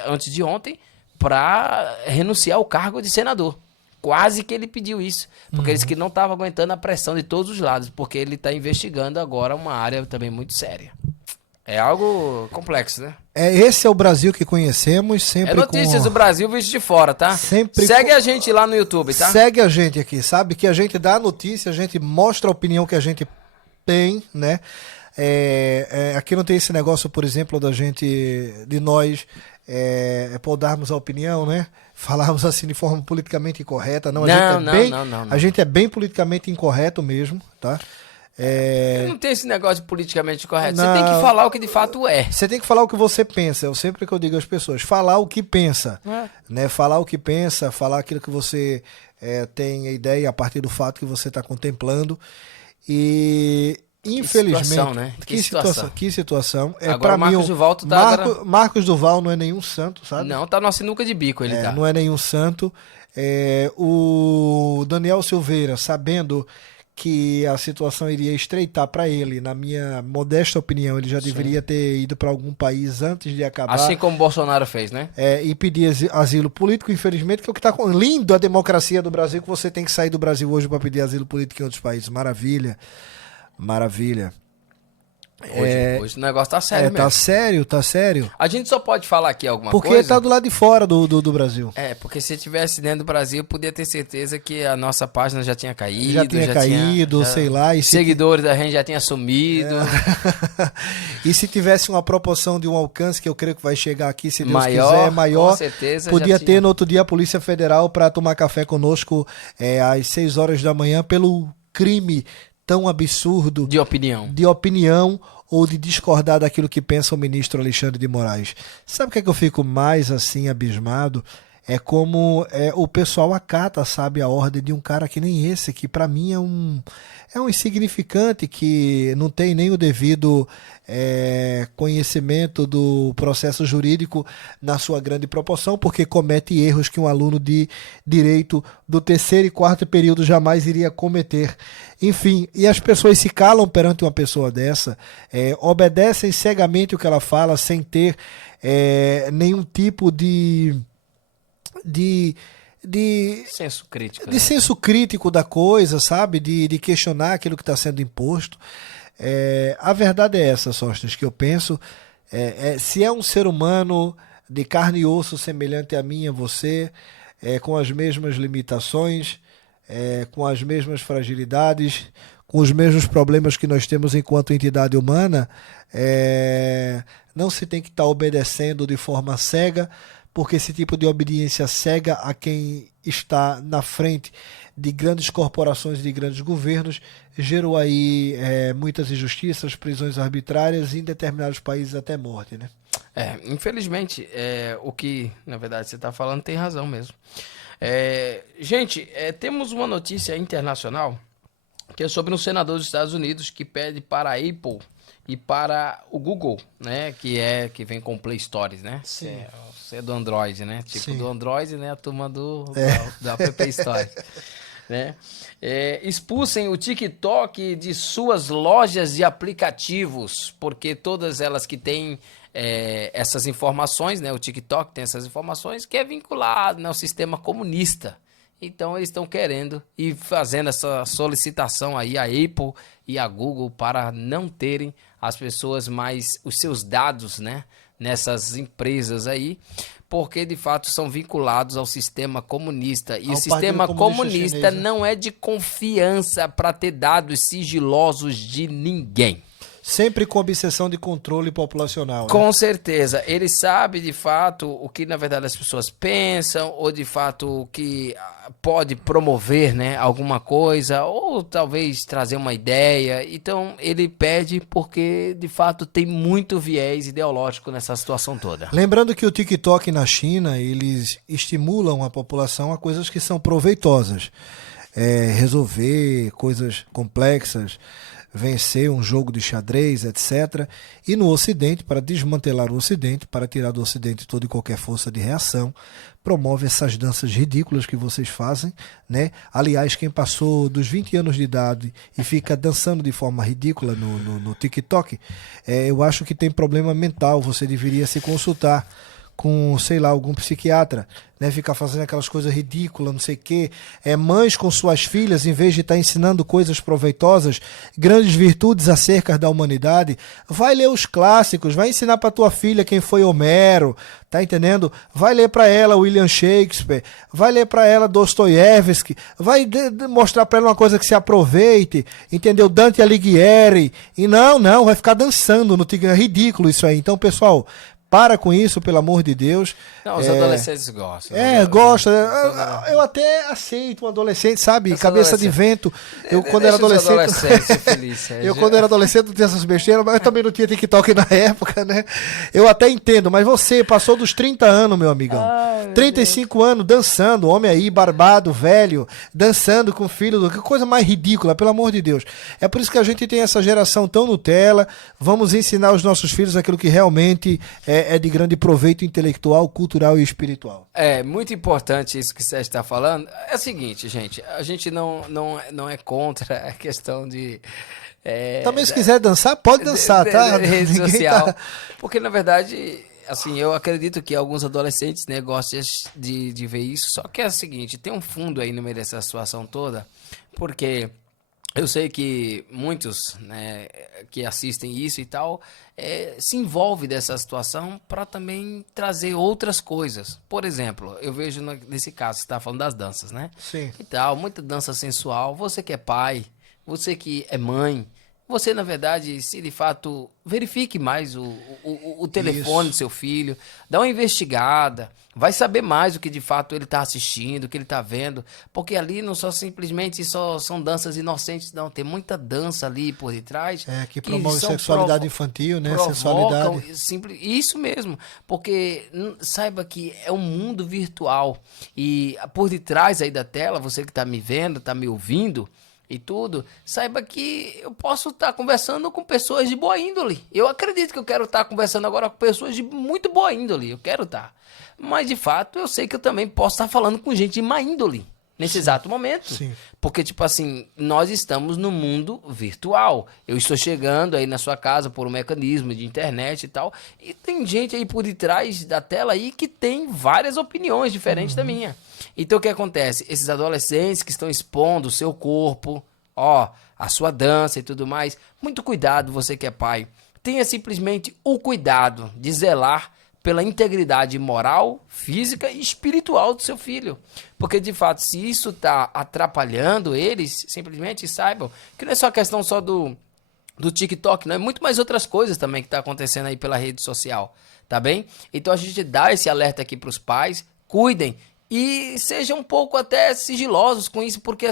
antes de ontem, para renunciar ao cargo de senador. Quase que ele pediu isso. Porque ele disse que não estava aguentando a pressão de todos os lados. Porque ele está investigando agora uma área também muito séria. É algo complexo, né? Esse é o Brasil que conhecemos, sempre notícias do Brasil visto de fora, tá? Segue a gente lá no YouTube, tá? Segue a gente aqui, sabe? Que a gente dá a notícia, a gente mostra a opinião que a gente tem, né? Aqui não tem esse negócio, por exemplo, de nós darmos a opinião, né? Falarmos assim de forma politicamente incorreta. Não, a gente é bem politicamente incorreto mesmo, tá? Não tem esse negócio de politicamente correto. Você tem que falar o que de fato é. Você tem que falar o que você pensa. Eu sempre que eu digo às pessoas, falar o que pensa, né? Falar o que pensa, falar aquilo que você tem a ideia a partir do fato que você está contemplando. E infelizmente, situação, né? Que situação. Agora, para mim, Marcos Duval não é nenhum santo, sabe? Não, tá numa sinuca de bico ele tá. Não é nenhum santo. O Daniel Silveira, sabendo que a situação iria estreitar para ele, na minha modesta opinião, ele já deveria ter ido para algum país antes de acabar. Assim como o Bolsonaro fez, né? E pedir asilo político, infelizmente, que é o que está lindo a democracia do Brasil, que você tem que sair do Brasil hoje para pedir asilo político em outros países. Maravilha. Maravilha. Hoje o negócio tá sério mesmo. Tá sério. A gente só pode falar aqui alguma coisa... Porque tá do lado de fora do Brasil. Porque se estivesse dentro do Brasil, podia ter certeza que a nossa página já tinha caído. Sei lá. Seguidores da gente já tinha sumido. E se tivesse uma proporção de um alcance, que eu creio que vai chegar aqui, se Deus quiser, maior, com certeza, podia ter no outro dia a Polícia Federal para tomar café conosco às 6 horas da manhã pelo crime tão absurdo de opinião ou de discordar daquilo que pensa o ministro Alexandre de Moraes. Sabe o que é que eu fico mais assim abismado? É como o pessoal acata, sabe, a ordem de um cara que nem esse, que para mim é um insignificante, que não tem nem o devido conhecimento do processo jurídico na sua grande proporção, porque comete erros que um aluno de direito do 3º e 4º período jamais iria cometer. Enfim, e as pessoas se calam perante uma pessoa dessa, obedecem cegamente o que ela fala, sem ter nenhum tipo de senso crítico, de senso crítico da coisa, sabe? De questionar aquilo que está sendo imposto. A verdade é essa, Sóstenes, que eu penso, se é um ser humano de carne e osso semelhante a mim e a você, com as mesmas limitações, com as mesmas fragilidades, com os mesmos problemas que nós temos enquanto entidade humana, não se tem que estar obedecendo de forma cega, porque esse tipo de obediência cega a quem está na frente de grandes corporações e de grandes governos gerou aí muitas injustiças, prisões arbitrárias e em determinados países até morte, né? Infelizmente, o que na verdade você está falando tem razão mesmo. Gente, temos uma notícia internacional que é sobre um senador dos Estados Unidos que pede para a Apple e para o Google, né? Que vem com o Play Stories, né? Sim. Você é do Android, né? Tipo Sim. do Android, né? A turma do App Store. Né? Expulsem o TikTok de suas lojas de aplicativos, porque todas elas que têm essas informações, né? O TikTok tem essas informações, que é vinculado, né, ao sistema comunista. Então eles estão querendo e fazendo essa solicitação aí à Apple e à Google para não terem as pessoas mais os seus dados, né, nessas empresas aí, porque de fato são vinculados ao sistema comunista. E o sistema comunista não é de confiança para ter dados sigilosos de ninguém. Sempre com obsessão de controle populacional, né? Com certeza. Ele sabe, de fato, o que, na verdade, as pessoas pensam, ou, de fato, o que pode promover, né, alguma coisa, ou talvez trazer uma ideia. Então, ele pede porque, de fato, tem muito viés ideológico nessa situação toda. Lembrando que o TikTok na China, eles estimulam a população a coisas que são proveitosas. Resolver coisas complexas, vencer um jogo de xadrez, etc. E no Ocidente, para desmantelar o Ocidente, para tirar do Ocidente toda e qualquer força de reação, promove essas danças ridículas que vocês fazem, né? Aliás, quem passou dos 20 anos de idade e fica dançando de forma ridícula no TikTok, eu acho que tem problema mental, você deveria se consultar com, sei lá, algum psiquiatra, né? Ficar fazendo aquelas coisas ridículas, não sei o quê. Mães com suas filhas, em vez de estar ensinando coisas proveitosas, grandes virtudes acerca da humanidade, vai ler os clássicos, vai ensinar para tua filha quem foi Homero, tá entendendo? Vai ler para ela William Shakespeare, vai ler para ela Dostoiévski, vai mostrar para ela uma coisa que se aproveite, entendeu? Dante Alighieri, e não, vai ficar dançando no TikTok, é ridículo isso aí. Então, pessoal, para com isso, pelo amor de Deus. Não, os adolescentes gostam. Gostam. Eu até aceito um adolescente, sabe? Cabeça de vento. Eu, quando era adolescente. Quando era adolescente, não tinha essas besteiras, mas eu também não tinha TikTok na época, né? Eu até entendo, mas você passou dos 30 anos, meu amigão. 35 anos dançando, homem aí, barbado, velho, dançando com o filho. Que coisa mais ridícula, pelo amor de Deus. É por isso que a gente tem essa geração tão Nutella. Vamos ensinar os nossos filhos aquilo que realmente é de grande proveito intelectual, cultural e espiritual. É muito importante isso que você está falando. É o seguinte, gente, a gente não é contra a questão de... Também se quiser dançar, pode dançar, tá? Rede social. Porque, na verdade, assim, eu acredito que alguns adolescentes, né, gostam de ver isso. Só que é o seguinte, tem um fundo aí no meio dessa situação toda, porque... Eu sei que muitos, né, que assistem isso e tal, se envolvem dessa situação para também trazer outras coisas. Por exemplo, eu vejo nesse caso, você está falando das danças, né? Sim. E tal, muita dança sensual. Você que é pai, você que é mãe, você, na verdade, se de fato verifique mais o telefone do seu filho, dá uma investigada, vai saber mais o que de fato ele está assistindo, o que ele está vendo, porque ali não simplesmente são danças inocentes, não, tem muita dança ali por detrás. Que promove sexualidade infantil, né? Sensualidade. Isso mesmo, porque saiba que é um mundo virtual e por detrás aí da tela, você que está me vendo, está me ouvindo, e tudo, saiba que eu posso estar conversando com pessoas de boa índole. Eu acredito que eu quero estar conversando agora com pessoas de muito boa índole. Eu quero estar. Mas, de fato, eu sei que eu também posso estar falando com gente de má índole nesse exato momento. Sim. Porque, tipo assim, nós estamos no mundo virtual. Eu estou chegando aí na sua casa por um mecanismo de internet e tal. E tem gente aí por detrás da tela aí que tem várias opiniões diferentes da minha. Então, o que acontece? Esses adolescentes que estão expondo o seu corpo, a sua dança e tudo mais, muito cuidado, você que é pai. Tenha simplesmente o cuidado de zelar pela integridade moral, física e espiritual do seu filho. Porque, de fato, se isso está atrapalhando eles, simplesmente saibam que não é só questão só do TikTok, não é muito mais outras coisas também que está acontecendo aí pela rede social, tá bem? Então, a gente dá esse alerta aqui para os pais, cuidem. E sejam um pouco até sigilosos com isso, porque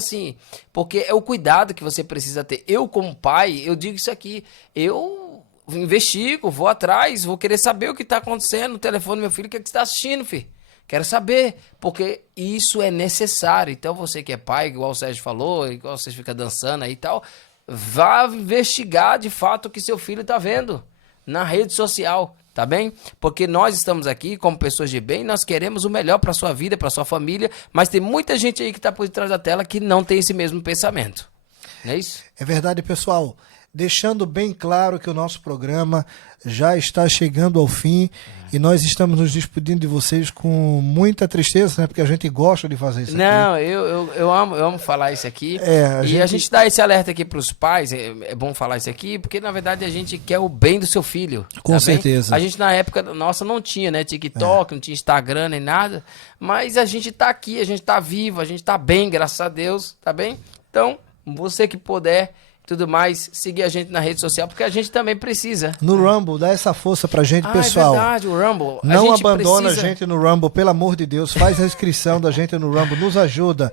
é o cuidado que você precisa ter. Eu, como pai, eu digo isso aqui, eu investigo, vou atrás, vou querer saber o que está acontecendo no telefone do meu filho, o que está assistindo, filho. Quero saber, porque isso é necessário. Então, você que é pai, igual o Sérgio falou, igual você fica dançando aí e tal, vá investigar de fato o que seu filho está vendo na rede social. Tá bem? Porque nós estamos aqui como pessoas de bem, nós queremos o melhor para sua vida, para sua família, mas tem muita gente aí que está por detrás da tela que não tem esse mesmo pensamento. Não é isso? É verdade, pessoal. Deixando bem claro que o nosso programa já está chegando ao fim e nós estamos nos despedindo de vocês com muita tristeza, né? Porque a gente gosta de fazer isso aqui. Não, eu amo falar isso aqui. A gente dá esse alerta aqui para os pais, é bom falar isso aqui, porque na verdade a gente quer o bem do seu filho. Com certeza. A gente na época nossa não tinha, né? TikTok, não tinha Instagram nem nada, mas a gente tá aqui, a gente tá vivo, a gente tá bem, graças a Deus, tá bem? Então, você que puder... tudo mais, seguir a gente na rede social, porque a gente também precisa. No Rumble, dá essa força pra gente, pessoal. É verdade, o Rumble. Não abandona a gente no Rumble, pelo amor de Deus. Faz a inscrição da gente no Rumble, nos ajuda.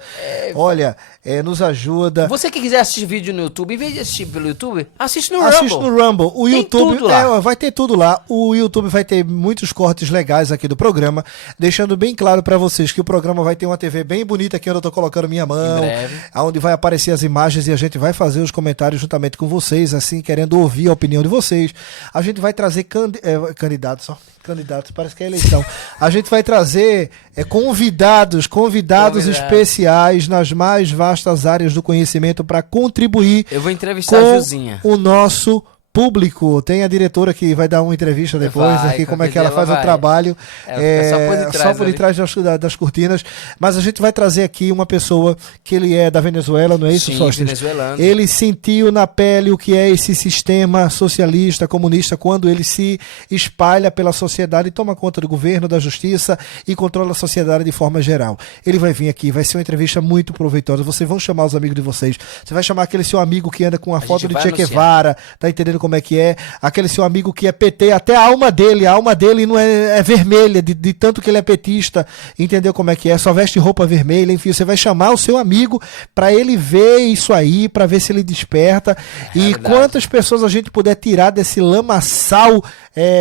Olha, nos ajuda. Você que quiser assistir vídeo no YouTube, em vez de assistir pelo YouTube, assiste no Rumble. Assiste no Rumble. O tem YouTube tudo lá. Vai ter tudo lá. O YouTube vai ter muitos cortes legais aqui do programa, deixando bem claro pra vocês que o programa vai ter uma TV bem bonita aqui onde eu tô colocando minha mão, onde vai aparecer as imagens e a gente vai fazer os comentários comentários juntamente com vocês, assim, querendo ouvir a opinião de vocês. A gente vai trazer candidatos, parece que é eleição. A gente vai trazer convidados especiais nas mais vastas áreas do conhecimento para contribuir. Eu vou entrevistar a Juzinha. O nosso público. Tem a diretora que vai dar uma entrevista depois, aqui como é que ela faz o trabalho. Só por detrás das cortinas. Mas a gente vai trazer aqui uma pessoa que ele é da Venezuela, não é isso, Sóstenes? Venezuelano. Ele sentiu na pele o que é esse sistema socialista, comunista, quando ele se espalha pela sociedade e toma conta do governo, da justiça e controla a sociedade de forma geral. Ele vai vir aqui, vai ser uma entrevista muito proveitosa. Vocês vão chamar os amigos de vocês. Você vai chamar aquele seu amigo que anda com a foto de Che Guevara, tá entendendo como é que é? Aquele seu amigo que é PT, até a alma dele não é vermelha, de tanto que ele é petista, entendeu como é que é? Só veste roupa vermelha, enfim, você vai chamar o seu amigo para ele ver isso aí, para ver se ele desperta. E quantas pessoas a gente puder tirar desse lamaçal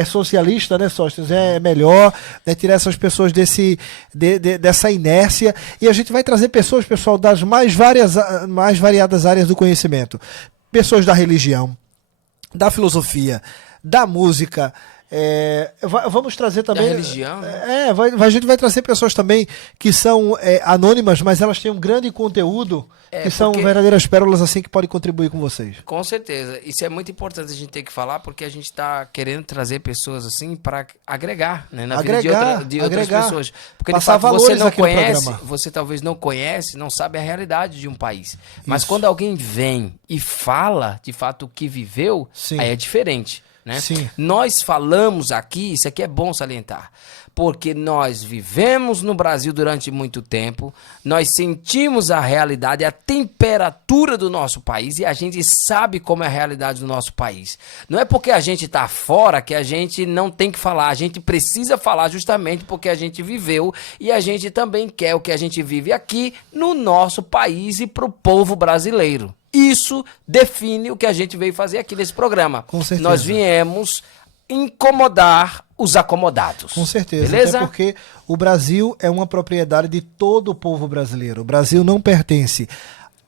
socialista, né, Sóstenes? É melhor, né, tirar essas pessoas dessa inércia, e a gente vai trazer pessoas, pessoal, das mais variadas áreas do conhecimento. Pessoas da religião, da filosofia, da música. Vamos trazer também. Da religião? A gente vai trazer pessoas também que são anônimas, mas elas têm um grande conteúdo, que são verdadeiras pérolas assim que podem contribuir com vocês. Com certeza. Isso é muito importante a gente ter que falar, porque a gente está querendo trazer pessoas assim para agregar, né, na vida de outras pessoas. Porque de fato você não conhece, você talvez não conhece, não sabe a realidade de um país. Mas quando alguém vem e fala de fato o que viveu, aí é diferente. Né? Nós falamos aqui, isso aqui é bom salientar, porque nós vivemos no Brasil durante muito tempo, nós sentimos a realidade, a temperatura do nosso país, e a gente sabe como é a realidade do nosso país. Não é porque a gente está fora que a gente não tem que falar, a gente precisa falar justamente porque a gente viveu, e a gente também quer o que a gente vive aqui no nosso país e para o povo brasileiro. Isso define o que a gente veio fazer aqui nesse programa. Com certeza. Nós viemos incomodar os acomodados. Com certeza. Beleza? Até porque o Brasil é uma propriedade de todo o povo brasileiro. O Brasil não pertence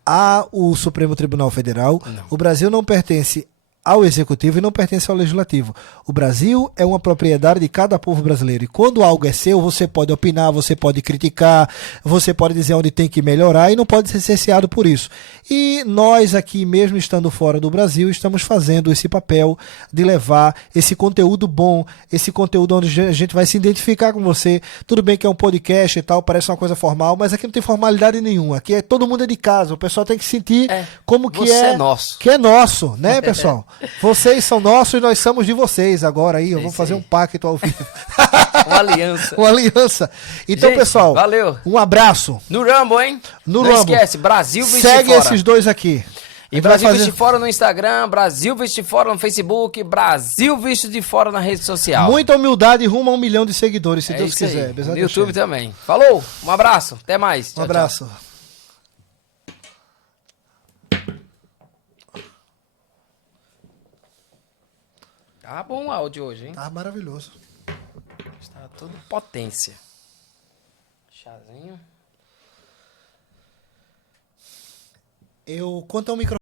ao Supremo Tribunal Federal. Não. O Brasil não pertence ao Executivo e não pertence ao Legislativo. O Brasil é uma propriedade de cada povo brasileiro. E quando algo é seu, você pode opinar, você pode criticar, você pode dizer onde tem que melhorar e não pode ser cerceado por isso. E nós aqui, mesmo estando fora do Brasil, estamos fazendo esse papel de levar esse conteúdo bom, esse conteúdo onde a gente vai se identificar com você. Tudo bem que é um podcast e tal, parece uma coisa formal, mas aqui não tem formalidade nenhuma. Aqui todo mundo é de casa, o pessoal tem que sentir como que é nosso. Que é nosso, né, pessoal? Vocês são nossos e nós somos de vocês agora aí. Vamos fazer um pacto ao vivo. Uma aliança. Uma aliança. Então, gente, pessoal, valeu. Um abraço. No Rambo, hein? Não esquece, Brasil Veste Fora. Segue esses dois aqui. E Brasil Veste Fora no Instagram, Brasil Veste Fora no Facebook, Brasil Veste de Fora na rede social. Muita humildade rumo a 1 milhão de seguidores, se Deus quiser. No YouTube também. Falou, um abraço, até mais. Um abraço. Tchau. Tá bom o áudio hoje, hein? Tá maravilhoso. Está tudo potência. Chazinho. Quanto ao microfone.